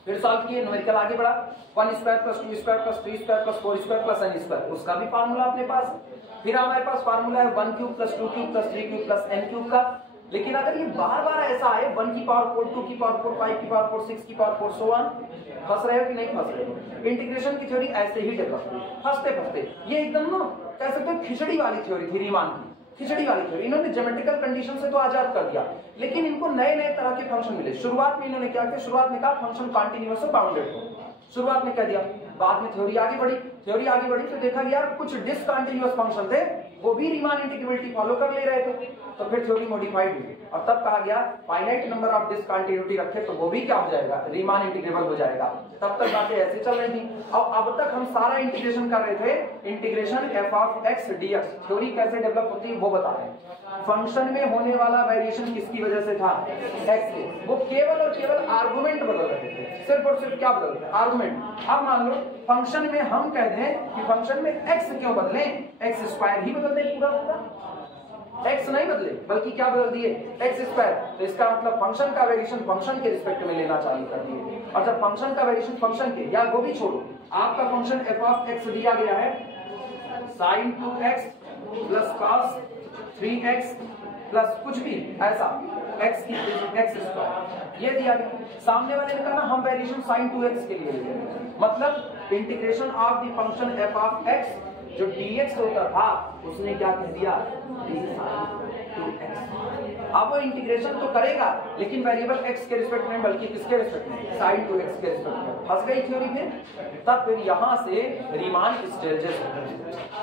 फिर सॉल्व किए, न्यूमेरिकल आगे बढ़ा, 1² + 2² + 3² + 4² + n², उसका भी फार्मूला अपने पास है। फिर हमारे पास फार्मूला है 1³ + 2³ + 3³ + n³ का। लेकिन अगर ये बार बार ऐसा आए 1 की पावर 4, 2 की पावर 4, 5 की पावर 4, 6 की पावर 4 so on, फंस रहे हो कि नहीं फंस रहे हो? इंटीग्रेशन की थ्योरी ऐसे ही डेवलप हुई, फंसते ये एकदम ना कह सकते हो खिचड़ी वाली थ्योरी थी रीमान की, खिचड़ी वाली थ्योरी। इन्होंने ज्योमेट्रिकल कंडीशन से तो आजाद कर दिया, लेकिन इनको नए नए तरह के फंक्शन मिले। शुरुआत में इन्होंने क्या किया, शुरुआत में कहा फंक्शन कॉन्टिन्यूअस और बाउंडेड हो, शुरुआत में कह दिया। बाद में थ्योरी आगे बढ़ी तो देखा गया कुछ डिसकंटिन्यूअस फंक्शन थे वो भी रीमान इंटीग्रेबिलिटी फॉलो कर ले रहे थे, तो फिर थ्योरी मॉडिफाइड हुई और तब कहा गया फाइनाइट नंबर ऑफ डिसकंटिन्यूटी रखे तो वो भी क्या हो जाएगा, रीमान इंटीग्रेबल हो जाएगा। तब तक बातें ऐसे चल रही थी। और अब तक हम सारा इंटीग्रेशन कर रहे थे, integration f of x dx। Theory कैसे डेवलप होती है वो बता रहे हैं। फंक्शन में होने वाला वेरिएशन किसकी वजह से था, x के। वो केवल और केवल आर्गुमेंट बदल रहे थे, सिर्फ और सिर्फ क्या बदल रहे थे, आर्गुमेंट। अब मान लो फंक्शन में हम कह दें कि फंक्शन में x क्यों बदलें, x² ही बदल दें पूरा, x नहीं बदले बल्कि क्या बदल दिए, x²। तो इसका मतलब फंक्शन का वेरिएशन फंक्शन के रिस्पेक्ट में लेना चालू कर दिए। और जब फंक्शन का वेरिएशन फंक्शन के, या वो भी छोड़ो, आपका फंक्शन f of x दिया गया है sin 2x + cos 3x plus कुछ भी ऐसा x की x², ये दिया गया। सामने वाले ने कहा ना हम वेरिएशन sin 2x के लिए ले, मतलब integration of the function f of x जो dx होता था उसने क्या कह दिया, d sin 2x। अब वो इंटीग्रेशन तो करेगा लेकिन वेरिएबल x के रिस्पेक्ट में, बल्कि किसके रिस्पेक्ट में, sin 2x के रिस्पेक्ट में। फंस गई थ्योरी फिर। तब फिर यहां से रीमान स्टेजेस,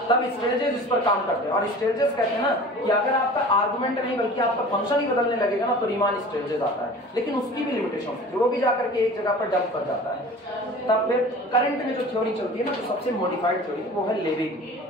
तब स्टेजेस इस पर काम करते हैं। और स्टेजेस कहते हैं ना कि अगर आपका आर्गुमेंट नहीं बल्कि आपका फंक्शन ही बदलने लगेगा ना तो रीमान स्टेजेस आता है, लेकिन उसकी भी लिमिटेशन होती है, वो भी जाकर के एक जगह पर डंप कर जाता है। तब फिर करंट में जो थ्योरी चलती है ना, तो सबसे मॉडिफाइड थ्योरी वो है लेवी की।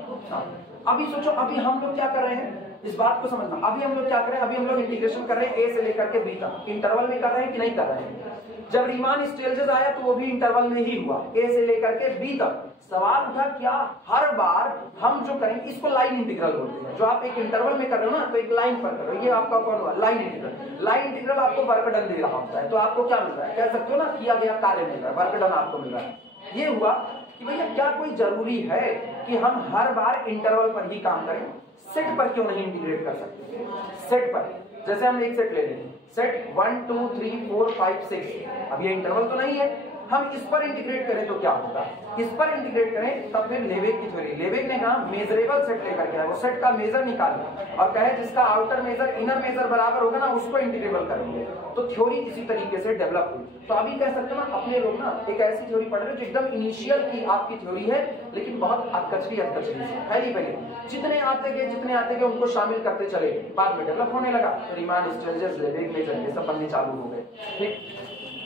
अभी सोचो, अभी हम लोग क्या कर रहे हैं, इस बात को समझना। अभी हम लोग क्या कर रहे हैं, अभी हम लोग इंटीग्रेशन कर रहे हैं a से लेकर के b तक, इंटरवल में कर रहे हैं कि नहीं कर रहे हैं। जब रीमान स्टेजेस आया तो वो भी इंटरवल में ही हुआ, a से लेकर के b तक। सवाल उठा क्या हर बार हम जो करेंगे इसको लाइन इंटीग्रल बोलते हैं। जो आप एक इंटरवल में कर रहे हो ना, तो एक लाइन पर कर रहे हो, ये आपका कौन हुआ, लाइन इंटीग्रल। लाइन इंटीग्रल आपको वर्क डन दे रहा होता है, तो आपको क्या मिल रहा है, कह सकते हो ना किया गया कार्य मिल रहा है, वर्क डन आपको मिल रहा है। ये हुआ कि भैया क्या कोई जरूरी है कि हम हर बार इंटरवल पर ही काम करें। सेट पर क्यों नहीं इंटीग्रेट कर सकते? सेट पर जैसे हम एक सेट ले लेंगे, सेट 1 2 3 4 5 6, अब ये इंटरवल तो नहीं है, हम इस पर इंटीग्रेट करें तो क्या होगा? इस पर इंटीग्रेट करें तब फिर लेवेग की थ्योरी, लेवेग ने कहा मेजरेबल सेट लेकर के आए, वो सेट का मेजर निकाले और कहे जिसका आउटर मेजर इनर मेजर बराबर होगा ना उसको इंटीग्रेबल करेंगे। तो थ्योरी इसी तरीके से डेवलप हुई। तो अभी कह सकते हो ना अपने लोग ना एक ऐसी थ्योरी पढ़ रहे हो जो एकदम इनिशियल की आपकी थ्योरी है, लेकिन बहुत अधकचरी पहली जितने आते गए उनको शामिल करते चले, बाद में डेवलप होने लगा। तो रीमान, स्ट्रेंजर्स, लेवेग, मेजर ये सब बनने चालू हो गए। ठीक,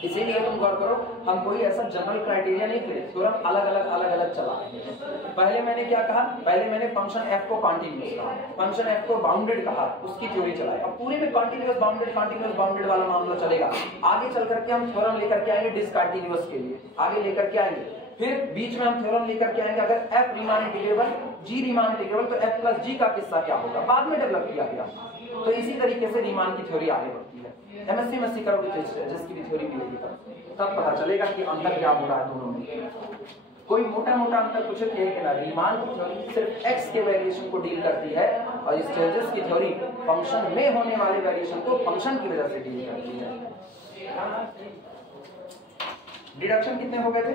इसीलिए तुम गौर करो हम कोई ऐसा जनरल क्राइटेरिया नहीं थे, थ्योरम अलग अलग चला। पहले मैंने क्या कहा? पहले मैंने फंक्शन f को कॉन्टिन्यूअस कहा, फंक्शन f को बाउंडेड कहा, उसकी थ्योरी चलाई। अब पूरे में कॉन्टिन्यूअस बाउंडेड वाला मामला चलेगा। आगे चल करके हम थ्योरम लेकर के आएंगे डिसकंटिन्यूअस के लिए, आगे लेकर के आएंगे। फिर बीच में हम थ्योरम लेकर के आएंगे अगर f Riemann integrable, g Riemann integrable तो f प्लस g का किस्सा क्या होगा, बाद में डेवलप किया गया। तो इसी तरीके से रीमान की थ्योरी आगे बढ़ती है। एमएससी करोगे तो जिसकी भी थ्योरी मिलेगी तब पता चलेगा कि अंतर क्या हो रहा है दोनों में। कोई मोटा अंतर पूछे तो ना, रीमान की थ्योरी सिर्फ x के वेरिएशन को डील करती है और स्टेजेस की थ्योरी फंक्शन में होने वाले वेरिएशन को फंक्शन की वजह से डील करती है। डिडक्शन कितने हो गए थे?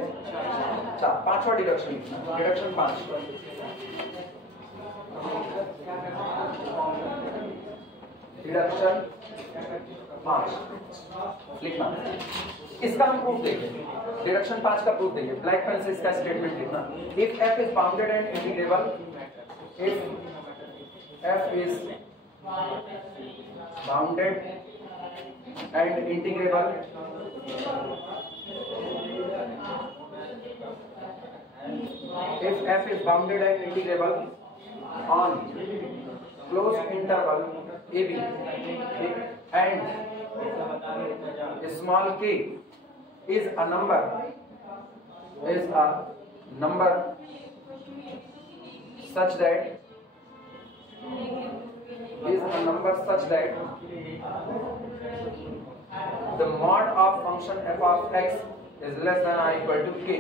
4। पांचवा डिडक्शन, डिडक्शन 5। डिडक्शन 5 लिखना, इसका हम प्रूफ देंगे। डिडक्शन 5 का प्रूफ देंगे, ब्लैक पेन से इसका स्टेटमेंट लिखना। If f is bounded and integrable, if f is bounded and integrable, if f is bounded and integrable on closed interval ab and small k is a number such that the mod of function f of x is less than or equal to k।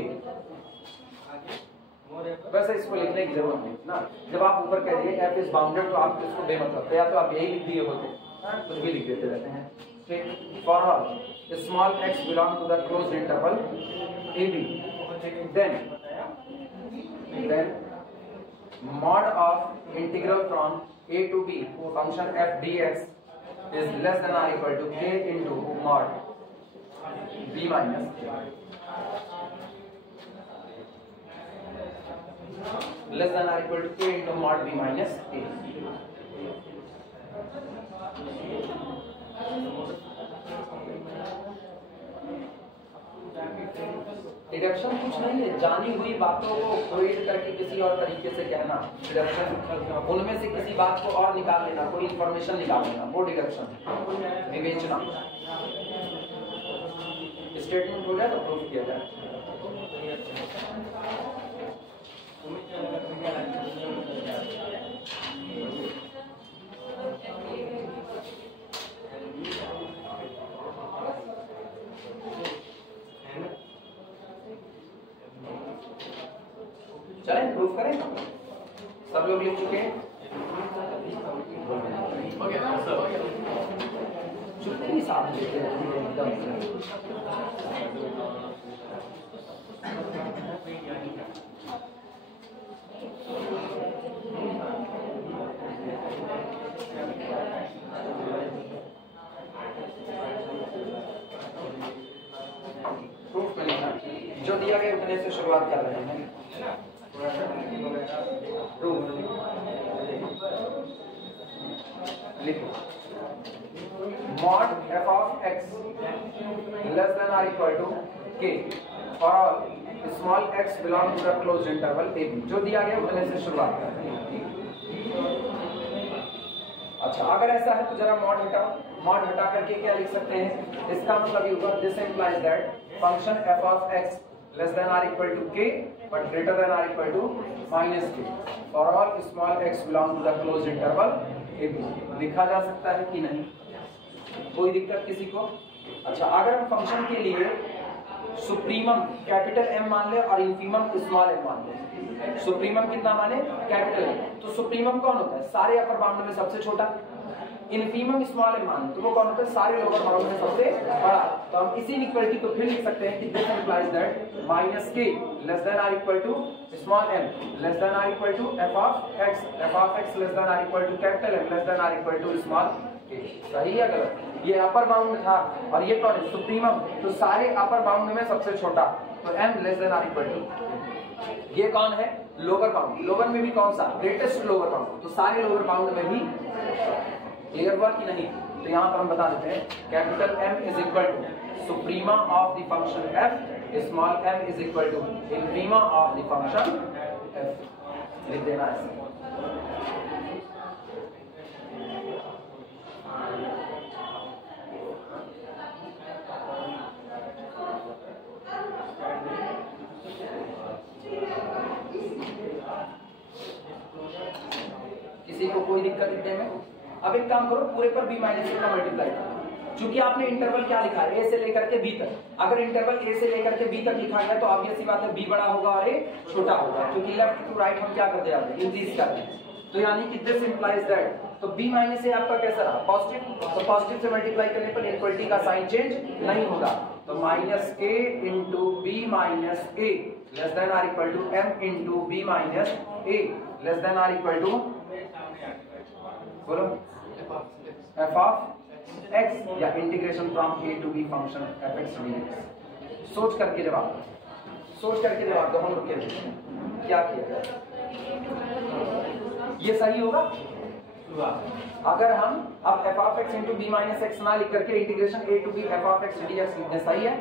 वैसे इसको लिखने की जरूरत नहीं ना, जब आप ऊपर कह दिए f is bounded तो आप इसको बेमतलब, या तो आप यही लिख दिए होते, कुछ भी लिख देते रहते हैं। ठीक, for all small x belong to the closed interval ab, then mod of integral from a to b function f dx is less than or equal to k into mod b minus k, less than or equal to k into mod b minus a। Deduction कुछ नहीं है, जानी हुई बातों को प्रोवाइड करके किसी और तरीके से कहना डिडक्शन, उनमें से किसी बात को और निकाल लेना, कोई इंफॉर्मेशन निकाल लेना, वो डिडक्शन। विवेचना स्टेटमेंट हो जाए तो प्रूफ किया जाए। चलें प्रूफ करें, सब लोग लिख चुके हैं? चुपते ही साथ लिखते हैं एकदम। प्रूफ में लिखना, जो दिया गया उतने से शुरुआत कर रहे हैं। प्रूफ लिखो, mod f of x less than or equal to k for all small x belong to the closed interval ab, जो दिया गया उतने से शुरुआत कर रहे हैं। अच्छा, अगर ऐसा है तो जरा मॉड हटाओ, मॉड हटा करके क्या लिख सकते हैं? इसका मतलब ये होगा this implies that function f of x less than or equal to k but greater than or equal to minus k for all small x belong to the closed interval ab। लिखा जा सकता है कि नहीं? कोई दिक्कत किसी को? अच्छा, अगर हम फंक्शन के लिए सुप्रीमम कैपिटल M मान ले और इन्फीमम स्मॉल m मान ले। सुप्रीमम कितना माने? Capital M। तो सुप्रीमम कौन होता है? सारे अपर बाउंड में सबसे छोटा। इन्फीमम स्मॉल m मान तो वो कौन होता है? सारे लोअर बाउंड में सबसे बड़ा। तो हम इसी इक्वालिटी को फिर लिख सकते हैं कि this implies that minus k less than or equal to small m less than or equal to f of x less than or equal to capital M less than or equal to small k। सही है गलत? ये अपर बाउंड था और ये कौन है? सुप्रीमम। तो सारे अपर बाउंड में सबसे छोटा तो m less than or equal to. ये कौन है? Lower bound. लोअर में भी कौन सा? Greatest lower bound. तो सारे लोअर बाउंड में भी क्लियर हुआ कि नहीं? तो यहाँ पर हम बता देते हैं capital M is equal to suprema of the function f, small m is equal to infima of the function f। लिख देना है। किसी को कोई दिक्कत लिखने में? अब एक काम करो, पूरे पर b माइनस a का मल्टीप्लाई करो। चूंकि आपने इंटरवल क्या लिखा है? a से लेकर के b तक। अगर इंटरवल a से लेकर के b तक लिखा गया तो ऑब्वियस सी बात है b बड़ा होगा और a छोटा होगा, क्योंकि लेफ्ट टू राइट हम क्या करते जाते हैं? इंक्रीज करते हैं। तो यानी कि दिस इंप्लाइज दैट तो b माइनस a आपका कैसा रहा? पॉजिटिव। तो पॉजिटिव से मल्टीप्लाई करने पर इक्वलिटी का साइन चेंज नहीं होगा। तो minus a into b minus a less than or equal to m into b minus a less than or equal to बोलो f ऑफ x या integration from a to b function f(x) dx। सोच करके जवाब दो। हम लोग क्या किया? ये सही होगा अगर हम अब f of x into b minus x ना लिख करके integration a to b f of x dx लिखते। सही है?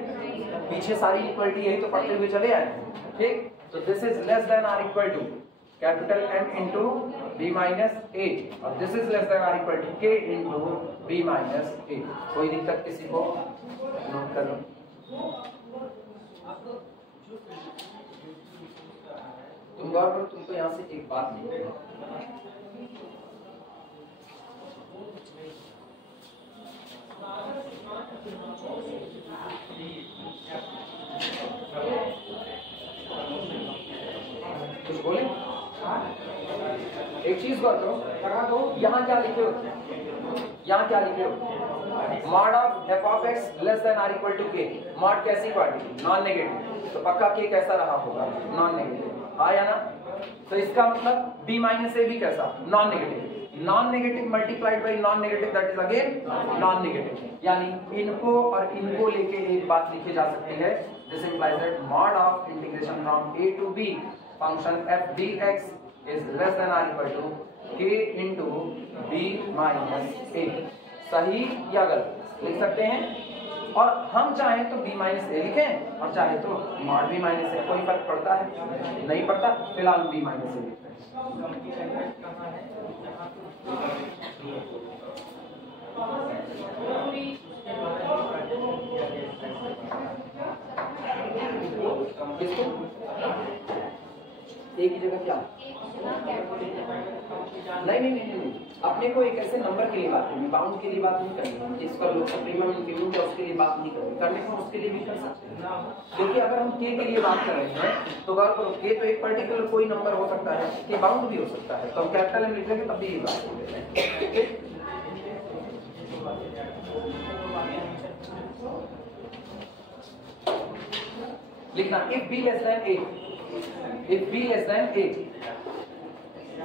पीछे सारी इक्वलिटी यही तो पढ़ते हुए चले आए। ठीक, तो this is less than or equal to capital M into b minus a और this is less than or equal to k into b minus a। कोई दिक्कत किसी को? नोट कर लो। तुम गौर करो, तुमको यहाँ से एक बात नहीं कुछ बोले? एक चीज गौर करो, यहाँ क्या लिखे हो? Mod of f of x less than or equal to k। Mod कैसी क्वांटिटी? Non negative. तो पक्का k कैसा रहा होगा? Non negative. आया ना? तो इसका मतलब b माइनस a भी कैसा? Non negative. Non negative multiplied by non negative that is again non negative. यानी इनको और इनको लेके एक बात लिखी जा सकती है, this implies that mod of integration from a to b function f dx is less than or equal to k into b minus a। सही या गलत लिख सकते हैं? और हम चाहें तो b माइनस a लिखें और चाहे तो मॉड b माइनस a। कोई फर्क पड़ता है? नहीं पड़ता। फिलहाल b माइनस a लिखते हैं। एक ही जगह क्या? नहीं, अपने को एक ऐसे नंबर के लिए बात करनी, बाउंड के लिए बात नहीं करनी। जिस पर लोग सुप्रीमम इंक्रीमेंट है उसके लिए बात नहीं करनी। करने को उसके लिए भी कर सकते हैं। देखिए अगर हम k के लिए बात कर रहे हैं तो गौर करो, k तो एक पर्टिकुलर कोई नंबर हो सकता है, k बाउंड भी हो सकता है। तो हम कैपिटल M लिख लेंगे तब भी ये बात हो जाएगी। लिखना if b less than a, if b less than a,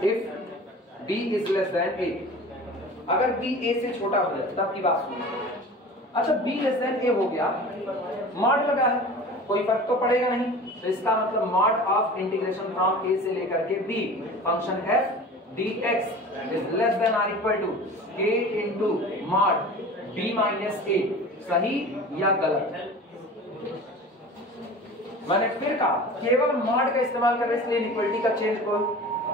if b is less than a, अगर b a से छोटा हो जाए तब की बात सुनिए। अच्छा b less than a हो गया, मॉड लगा है, कोई फर्क तो पड़ेगा नहीं। तो इसका मतलब mod of integration from a से लेकर के b function f dx is less than or equal to k into mod b minus a। सही या गलत? मैंने फिर कहा केवल मॉड का इस्तेमाल कर रहे इसलिए इनइक्वालिटी का चेंज को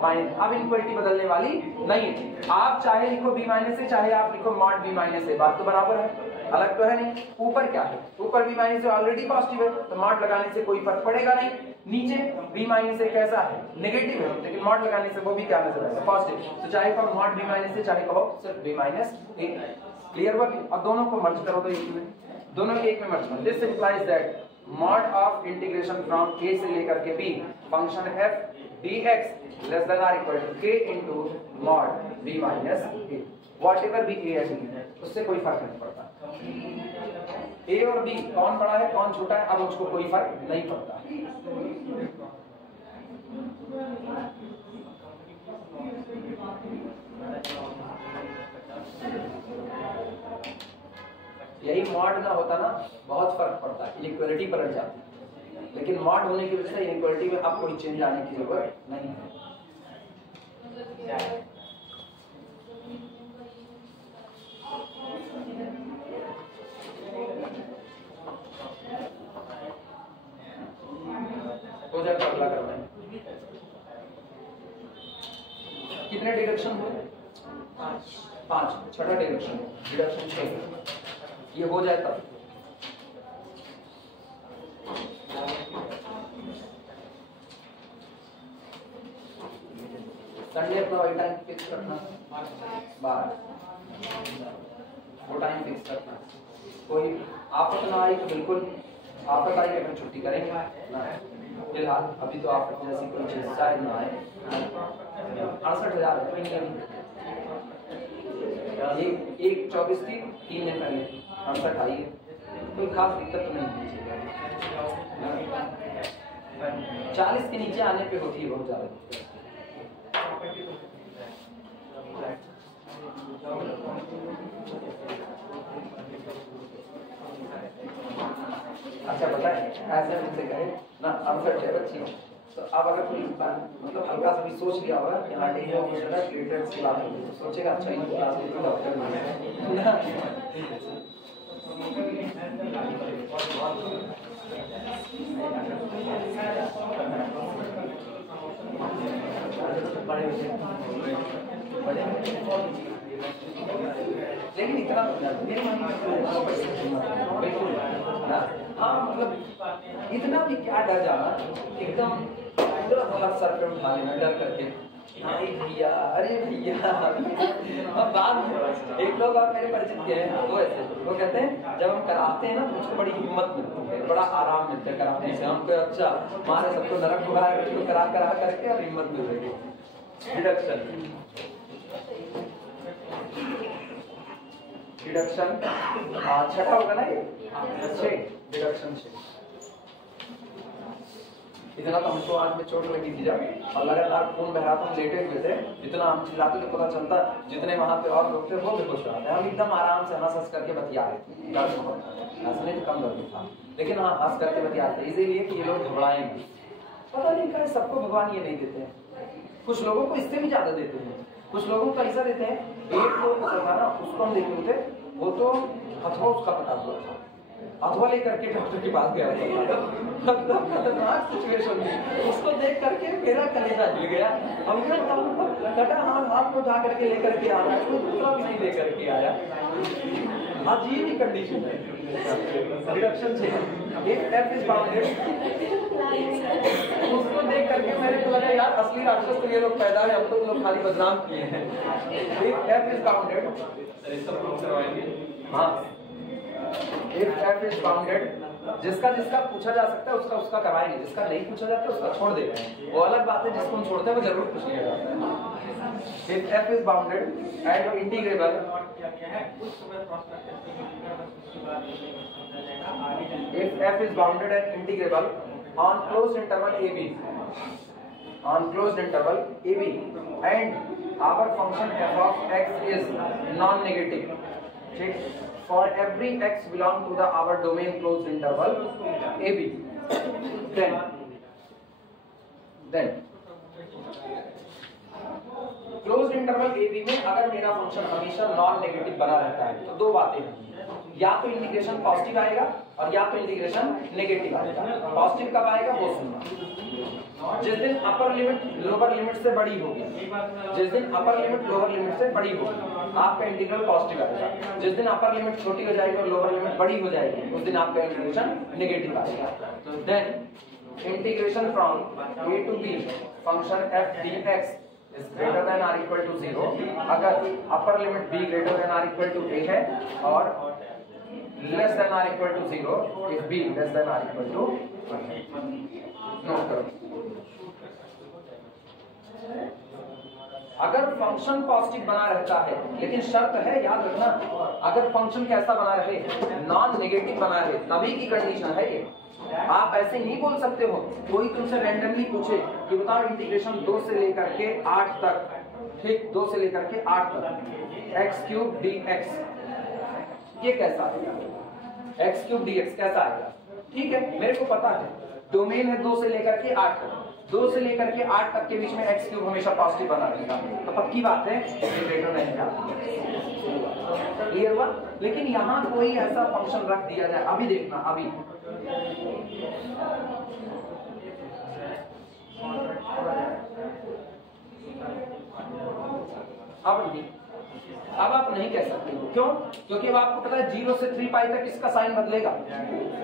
पाएंगे। अब इनइक्वालिटी बदलने वाली नहीं है। आप चाहे लिखो b माइनस ए, चाहे आप लिखो मॉड b माइनस ए, बात तो बराबर है, अलग तो है नहीं। ऊपर क्या है? ऊपर b माइनस ए ऑलरेडी पॉजिटिव है तो मॉड लगाने से कोई फर्क पड़ेगा नहीं। नीचे b माइनस ए कैसा है? नेगेटिव है, लेकिन मॉड लगाने से वो भी क्या नजर आएगा? पॉजिटिव। तो चाहे कहो मॉड b माइनस ए, चाहे कहो सिर्फ b माइनस ए। क्लियर हुआ? अब दोनों को मर्ज करो तो एक में, दोनों के एक में मर्ज करो। This implies that mod of integration from a से लेकर के b function f dx less than or equal to k into mod b minus a, whatever भी a है b है उससे कोई फर्क नहीं पड़ता। a और b कौन बड़ा है कौन छोटा है अब उसको कोई फर्क नहीं पड़ता। यही मॉड ना होता ना बहुत फर्क पड़ता है, इनइक्वालिटी पलट जाती, लेकिन मॉड होने की वजह से इनइक्वालिटी में अब कोई चेंज आने की जरूरत नहीं है। हो जाएगा अगला करना है। कितने डिडक्शन हुए? 5। छठा डिडक्शन डिडक्शन 6 ये हो जाए तब संडे अपना वही टाइम फिक्स रखना 12 वो टाइम फिक्स रखना। कोई आफत ना आई तो बिल्कुल आफत आई अगर छुट्टी करेंगे ना, फिलहाल अभी तो आफत जैसी कोई चीज शायद ना आए। 68,000 एक 24 थी 3 दिन पहले 68 आई है, कोई खास दिक्कत तो नहीं है। 40 के नीचे आने पे होती है बहुत ज्यादा। अच्छा बताए ऐसे मुझसे कहे ना 68 है बच्ची, तो अब अगर कोई मतलब हल्का सा भी सोच लिया होगा कि हाँ डेली प्लेटलेट्स की बात होगी तो सोचेगा अच्छा इन क्लास में तो डॉक्टर नहीं लेकिन इतना बिल्कुल हाँ मतलब इतना भी क्या डर जाना एकदम पूरा सर पे उठा लेना डर करके भैया अरे भैया। अब बाद में एक लोग और मेरे परिचित के हैं वो ऐसे वो कहते हैं जब हम कराते हैं ना तो मुझको बड़ी हिम्मत मिलती है, बड़ा आराम मिलता है कराने से हमको। अच्छा हमारे सबको नरक हुआ तो करा करा करके और हिम्मत मिल रही है। डिडक्शन डिडक्शन छठा होगा ना ये 6 डिडक्शन 6। इतना तो हमको आज में चोट लगी थी जब और लगातार खून बह रहा था, हम लेटे हुए थे, जितना हम चिल्लाते तो पता चलता जितने वहां पे और लोग थे वो भी खुश रहा थे। हम एकदम आराम से हंस हंस करके बतिया रहे थे, दर्द बहुत था हंसने तो कम दर्द था लेकिन हाँ हंस करके बतियाते इसीलिए कि ये लोग घबराएंगे। पता नहीं क्या सबको भगवान ये नहीं देते हैं, कुछ लोगों को इससे भी ज्यादा देते हैं, कुछ लोगों को ऐसा देते हैं। एक लोग था ना उसको हम देखे हुए थे, वो तो हथवा उसका पटा हुआ था, हथवा लेकर के डॉक्टर के पास गया था। खतरनाक सिचुएशन थी, उसको देख करके मेरा कलेजा हिल गया। हम कटा हाथ को उठा करके लेकर के आ रहा है, तो दूसरा भी नहीं लेकर के आया। अजीब ही कंडीशन है। रिडक्शन उसको देख करके मेरे को लगा यार असली राक्षस तो ये लोग पैदा है, हम तो लोग खाली बदनाम किए हैं। If f is bounded, हाँ if f is bounded, जिसका जिसका पूछा जा सकता है उसका उसका कराएंगे, जिसका नहीं पूछा जाता उसका छोड़ देते हैं। वो अलग बात है, जिसको हम छोड़ते हैं वो जरूर पूछ लिया जाता है। If f is bounded and integrable, if f is bounded and integrable on closed interval AB, on closed interval AB, and our function f of x is non-negative, for every x belong to the our domain closed interval AB, then closed interval AB में अगर मेरा फंक्शन हमेशा नॉन नेगेटिव बना रहता है तो दो बातें हैं, या तो इंटीग्रेशन पॉजिटिव आएगा और या तो इंटीग्रेशन नेगेटिव आएगा। पॉजिटिव कब आएगा वो सुनना, जिस दिन अपर लिमिट लोअर लिमिट से बड़ी होगी, जिस दिन अपर लिमिट लोअर लिमिट से बड़ी होगी आपका इंटीग्रल पॉजिटिव आएगा। जिस दिन अपर लिमिट छोटी हो जाएगी और लोअर लिमिट बड़ी हो जाएगी उस दिन आपका इंटीग्रेशन नेगेटिव आएगा। तो then integration from a to b function f dx is greater than or equal to 0 अगर upper limit b greater than or equal to a है और less than or equal to 0, if b less than or equal to 1. Note करो, अगर फंक्शन पॉजिटिव बना रहता है, लेकिन शर्त है याद रखना, अगर फंक्शन कैसा बना रहे, नॉन नेगेटिव बना रहे, तभी की कंडीशन है ये। आप ऐसे नहीं बोल सकते हो, कोई तुमसे रैंडमली पूछे कि बताओ इंटीग्रेशन 2 से लेकर के 8 तक, ठीक, 2 से लेकर के 8 तक x³ dx, ये कैसा आएगा? x³ dx कैसा आएगा? ठीक है, मेरे को पता है डोमेन है 2 से लेकर के 8 तक, 2 से लेकर के 8 तक के बीच में x³ हमेशा पॉजिटिव बना रहेगा, तो पक्की बात है इंटीग्रेटर रहेगा। क्लियर हुआ? लेकिन यहाँ कोई ऐसा फंक्शन रख दिया जाए, अभी देखना, अभी अब आप नहीं कह सकते हो, क्यों? क्योंकि अब आपको पता है 0 से 3 पाई तक इसका साइन बदलेगा,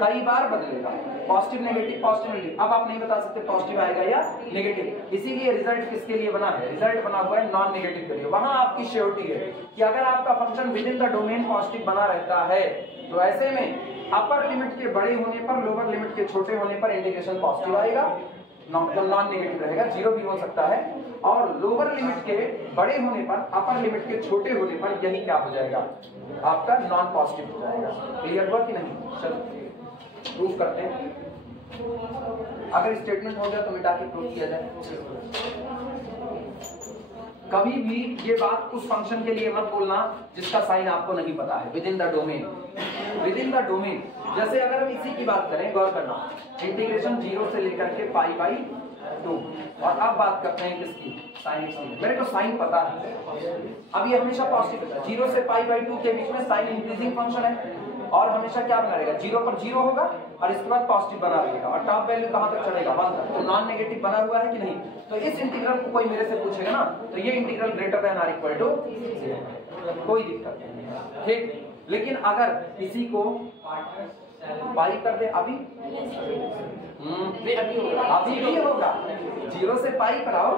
कई बार बदलेगा, पॉजिटिव नेगेटिव पॉजिटिव नेगेटिव। अब आप नहीं बता सकते पॉजिटिव आएगा या नेगेटिव, इसीलिए रिजल्ट किसके लिए बना है? रिजल्ट बना हुआ है नॉन नेगेटिव के लिए। वहां आपकी श्योरिटी है कि अगर आपका function with in the domain positive बना रहता है, तो ऐसे में अपर लिमिट के बड़े होने पर, लोअर लिमिट के छोटे होने पर इंटीग्रेशन पॉजिटिव आएगा, नॉन नेगेटिव रहेगा, 0 भी हो सकता है, और लोअर लिमिट के बड़े होने पर, अपर लिमिट के छोटे होने पर यही क्या हो जाएगा? आपका नॉन पॉजिटिव हो जाएगा। क्लियर हुआ कि नहीं? चलो प्रूफ करते हैं, अगर स्टेटमेंट हो गया तो मिटा के प्रूफ किया जाए। कभी भी ये बात उस फंक्शन के लिए मत बोलना जिसका साइन आपको नहीं पता है, with in the domain, with in the domain. जैसे अगर हम इसी की बात करें, गौर करना, इंटीग्रेशन 0 से लेकर के π/2, और अब बात करते हैं किसकी? साइन x की। मेरे को साइन पता है, अब ये हमेशा पॉजिटिव है, 0 से π/2 के बीच में साइन इंक्रीजिंग फंक्शन है, और हमेशा क्या बना रहेगा? 0 पर 0 होगा, और इसके बाद पॉजिटिव बना रहेगा, और टॉप वैल्यू कहां तक चढ़ेगा? 1 तक। तो नॉन नेगेटिव बना हुआ है कि नहीं? तो इस इंटीग्रल को कोई मेरे से पूछेगा ना, तो ये इंटीग्रल ग्रेटर देन और इक्वल टू 0, कोई दिक्कत नहीं, ठीक। लेकिन अगर किसी को पाई कर दे, अभी भी होगा, 0 से पाई कराओ,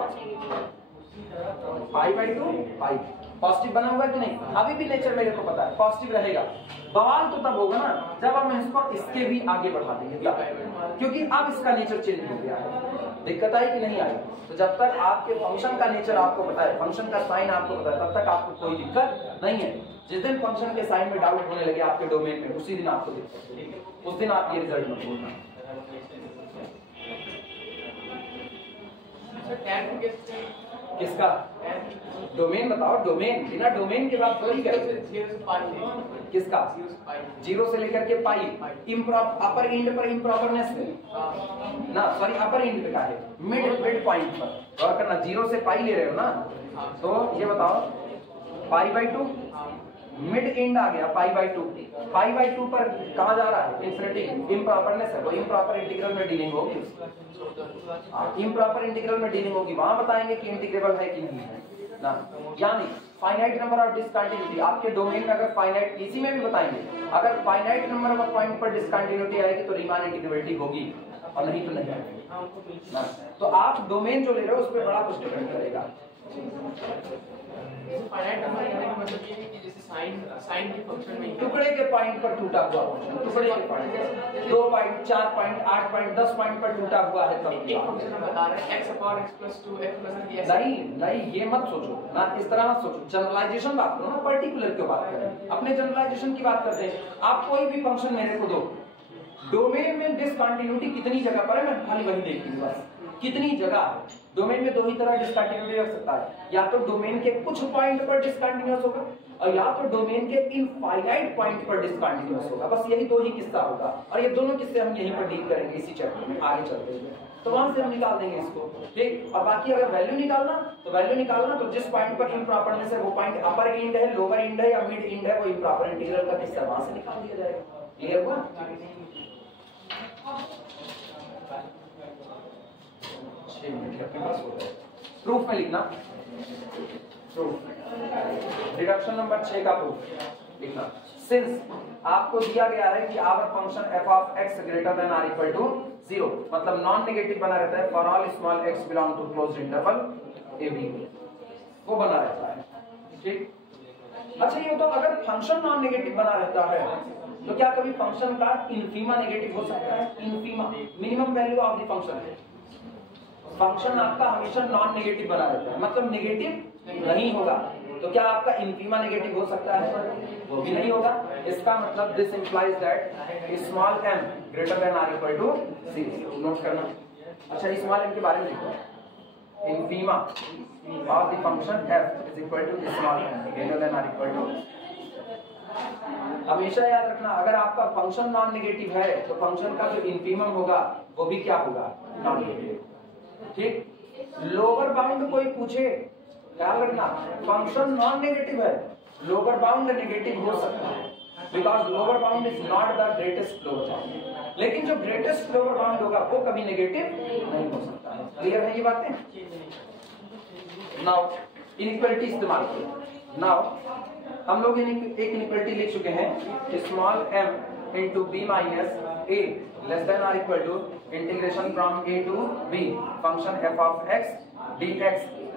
π/2 पाई पॉजिटिव बना हुआ है कि नहीं? अभी भी नेचर मेरे को पता है पॉजिटिव रहेगा। बवाल तो तब होगा ना जब हम इसको इसके भी आगे बढ़ा देंगे, क्योंकि अब इसका नेचर चेंज हो गया है। दिक्कत आई कि नहीं आई? तो जब तक आपके फंक्शन का नेचर आपको पता है, फंक्शन का साइन आपको पता है, तब तक आपको कोई दिक्कत नहीं है। जिस दिन फंक्शन के साइन में डाउट होने लगे आपके डोमेन में, उसी दिन आपको दिक्कत है, उस दिन आप ये रिजल्ट मत बोलना। किसका डोमेन बताओ? डोमेन, बिना डोमेन के बात थोड़ी करेंगे। किसका? 0 से लेकर के पाई, अपर एंड पर इम्प्रॉपरनेस में ना, सॉरी अपर एंड पे का है, मिड पॉइंट पर गौर करना, 0 से पाई ले रहे हो ना, तो ये बताओ π/2 मिड एंड आ गया, π/2 पर कहा जा रहा है? इंफिनिटी, इम्प्रॉपरनेस है, वो इम्प्रॉपर इंटीग्रल में डीलिंग होगी, इम्प्रॉपर इंटीग्रल में डीलिंग होगी, वहां बताएंगे कि इंटीग्रेबल है कि नहीं है ना। यानी फाइनाइट नंबर ऑफ डिसकंटिन्यूटी आपके डोमेन में, अगर फाइनाइट, इसी में भी बताएंगे, अगर फाइनाइट नंबर ऑफ पॉइंट पर डिसकंटिन्यूटी आएगी तो रीमान इंटीग्रेबिलिटी होगी, और नहीं तो नहीं आएगी ना। तो आप डोमेन जो ले रहे हो उस पर बड़ा कुछ डिपेंड करेगा। फाइनाइट नंबर कहने का मतलब ये है कि जैसे साइन के फंक्शन में टुकड़े के पॉइंट पर टूटा हुआ फंक्शन, टुकड़े के point 2 point, 4 point, 8 point, 10 point पर टूटा हुआ है, तब एक फंक्शन हम बता रहे हैं x/x+2 x+3 नहीं, ये मत सोचो ना, इस तरह मत सोचो, जनरलाइजेशन बात करो ना, पर्टिकुलर की बात करें, अपने जनरलाइजेशन की बात करते हैं। आप कोई भी फंक्शन मेरे को दो, डोमेन में डिसकंटिन्यूटी कितनी जगह पर है, मैं खाली वही देखूंगी बस, कितनी जगह है। डोमेन में 2 ही तरह डिसकंटिन्यूटी रख सकता है, या तो डोमेन के कुछ पॉइंट पर डिसकंटिन्यूअस होगा, और या तो डोमेन के इनफाइनाइट पॉइंट पर डिसकंटिन्यूअस होगा। बस यही 2 ही किस्सा होगा, और ये दोनों किस्से हम यहीं पर डील करेंगे इसी चैप्टर में आगे चलते हुए, तो वहां से हम निकाल देंगे इसको, ठीक। और बाकी अगर वैल्यू निकालना तो जिस पॉइंट पर इम्प्रॉपरनेस है वो पॉइंट अपर एंड है, लोअर एंड है या मिड एंड है, वो इम्प्रॉपर इंटीग्रल का किस्सा वहां से निकाल दिया जाएगा। क्लियर हुआ? प्रूफ में लिखना, प्रूफ डिडक्शन नंबर 6 का प्रूफ लिखना। सिंस आपको दिया गया है कि our function f(x) greater than और इक्वल टू 0, मतलब नॉन नेगेटिव बना रहता है for all small x belong to closed interval a b, वो बना रहता है, ठीक। अच्छा ये तो अगर फंक्शन नॉन नेगेटिव बना रहता है, तो क्या कभी फंक्शन का इनफीमा नेगेटिव हो सकता है? Infima minimum value of the function है। फंक्शन आपका हमेशा नॉन नेगेटिव बना रहता है, मतलब नेगेटिव नहीं होगा। तो क्या आपका इनफीमा नेगेटिव हो सकता है? वो भी नहीं होगा। इसका मतलब this implies that small m greater than or equal to c. Note करना। अच्छा, स्मॉल m के बारे में लिखो। Infima of the function f is equal to small m greater than or equal to. हमेशा याद रखना, अगर आपका फंक्शन नॉन नेगेटिव है तो फंक्शन का जो इनफीमम होगा वो भी क्या होगा? Non negative. ठीक। लोअर बाउंड कोई पूछे, ख्याल रखना, फंक्शन नॉन नेगेटिव है, लोअर बाउंड नेगेटिव हो सकता है, because lower bound is not the greatest lower bound. लेकिन जो ग्रेटेस्ट लोअर बाउंड होगा वो कभी नेगेटिव नहीं हो सकता है। क्लियर है ये बातें? नाउ इनइक्वालिटी इस्तेमाल करें। नाउ हम लोग एक इनइक्वालिटी लिख चुके हैं, small m into B minus a less than or equal to integration from a to b function f of x dx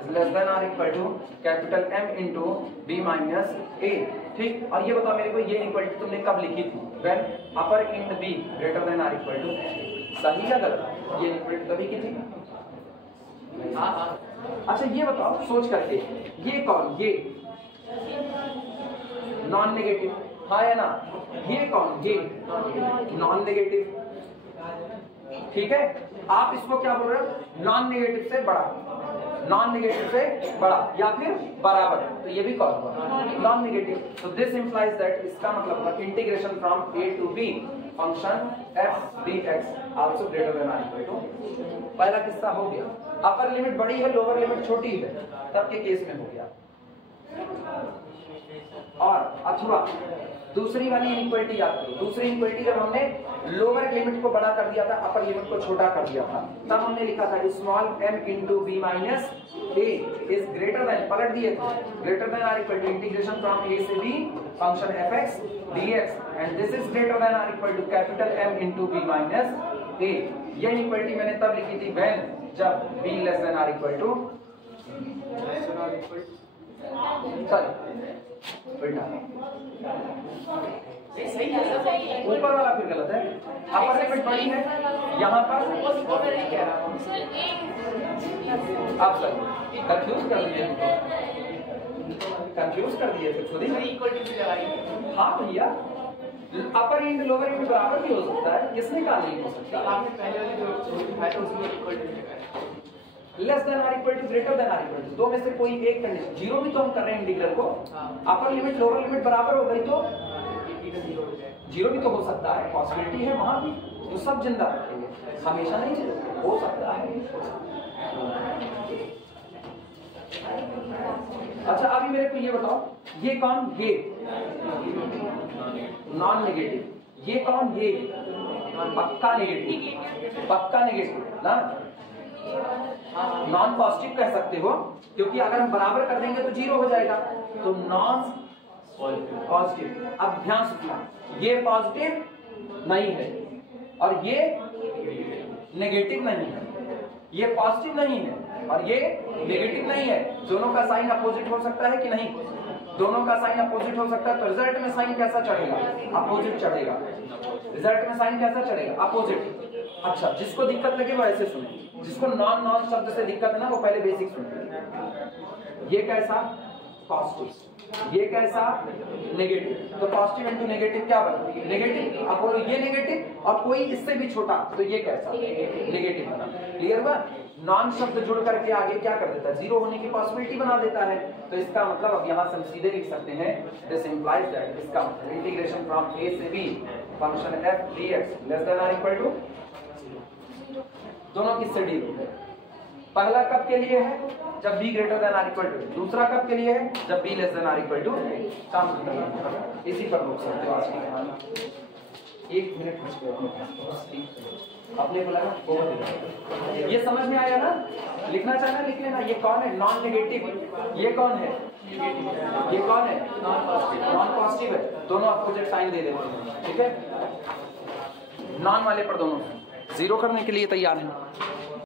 less than or equal to capital M into B minus a. ठीक। और ये बताओ मेरे को, ये इनइक्वालिटी तुमने कब लिखी थी? When upper end b greater than or equal to. सही या गलत? ये इनइक्वालिटी तभी की थी। हाँ। अच्छा ये बताओ सोच करके, ये कौन? ये नॉन नेगेटिव, हाँ या ना? ये कौन? ये नॉन नेगेटिव। ठीक है। आप इसको क्या बोल रहे हो? नॉन नेगेटिव से बड़ा, नॉन नेगेटिव से बड़ा या फिर बराबर। तो ये भी कौन होगा? Non negative. तो दिस इंप्लाइज दैट, इसका मतलब integration from a to b function f dx also greater than or equal to. पहला किस्सा हो गया। अपर लिमिट बड़ी है, लोअर लिमिट छोटी है, तब के केस में हो गया। और अथवा दूसरी वाली इनइक्वालिटी याद करो। दूसरी इनइक्वालिटी जब हमने लोअर लिमिट को बड़ा कर दिया था, अपर लिमिट को छोटा कर दिया था, तब हमने लिखा था small m into B minus a is greater than, पलट दिए थे, greater than or equal to integration from a से b function fx dx and this is greater than or equal to capital M into B minus a. ये इनइक्वालिटी मैंने तब लिखी थी व्हेन, जब b less than or equal to, ऊपर वाला फिर गलत है। अपर लिमिट बड़ी है यहाँ पर, आप सही कंफ्यूज कर दिए, कंफ्यूज कर दिए थे खुद ही। हाँ भैया, अपर इंड लोअर इंड बराबर भी हो सकता है, किसने कहा नहीं हो सकता? आपने पहले वाली जो दिखाया था उसमें इक्वल टू लिखा है। Less than or equal to greater than or equal to, दो में से कोई एक कंडीशन। जीरो भी तो हम कर रहे हैं इंटीग्रल को, अपर लिमिट लोअर लिमिट बराबर हो गई तो जीरो भी तो हो सकता है, पॉसिबिलिटी है वहां भी। तो सब जिंदा रखेंगे, हमेशा नहीं हो सकता है। अच्छा अभी मेरे को ये बताओ, ये कौन? ये नॉन नेगेटिव। ये कौन? ये पक्का नेगेटिव, पक्का नेगेटिव ना, नॉन पॉजिटिव कह सकते हो, क्योंकि अगर हम बराबर कर देंगे तो जीरो हो जाएगा। तो नॉन पॉजिटिव। अब ध्यान रखना, ये पॉजिटिव नहीं है और ये नेगेटिव नहीं है, ये पॉजिटिव नहीं है और ये नेगेटिव नहीं है। दोनों का साइन अपोजिट हो सकता है कि नहीं? दोनों का साइन अपोजिट हो सकता है, तो रिजल्ट में साइन कैसा चढ़ेगा? अपोजिट चढ़ेगा। रिजल्ट में साइन कैसा चढ़ेगा? अपोजिट। अच्छा, जिसको दिक्कत लगे वो ऐसे सुने, जिसको नॉन नॉन शब्द से दिक्कत है ना, वो पहले बेसिक सुने। ये कैसा? पॉजिटिव। ये कैसा? नेगेटिव। तो पॉजिटिव इंटू नेगेटिव क्या बना? नेगेटिव। अब बोलो ये नेगेटिव और कोई इससे भी छोटा, तो ये कैसा? नेगेटिव बना। क्लियर हुआ? नॉन शब्द जुड़ करके आगे क्या कर देता है? जीरो होने की पॉसिबिलिटी बना देता है। तो इसका मतलब अब यहाँ से हम सीधे लिख सकते हैं, दिस इंप्लाइज दैट, इसका मतलब इंटीग्रेशन फ्रॉम a से b function f dx less than or equal to, दोनों किससे डील होते हैं? पहला कब के लिए है? जब b greater than or equal to. दूसरा कब के लिए है? जब b less than or equal to. काम खत्म। इसी पर रोक सकते हो आज की कहानी। 1 मिनट बच गया अपने को लगा बहुत। ये समझ में आया ना? लिखना चाहना लिख लेना। ये कौन है? Non negative. ये कौन है? ये कौन है? Non positive. नॉन पॉजिटिव है, दोनों अपोजिट साइन दे देते हैं। ठीक है, नॉन वाले पर दोनों जीरो करने के लिए तैयार हैं।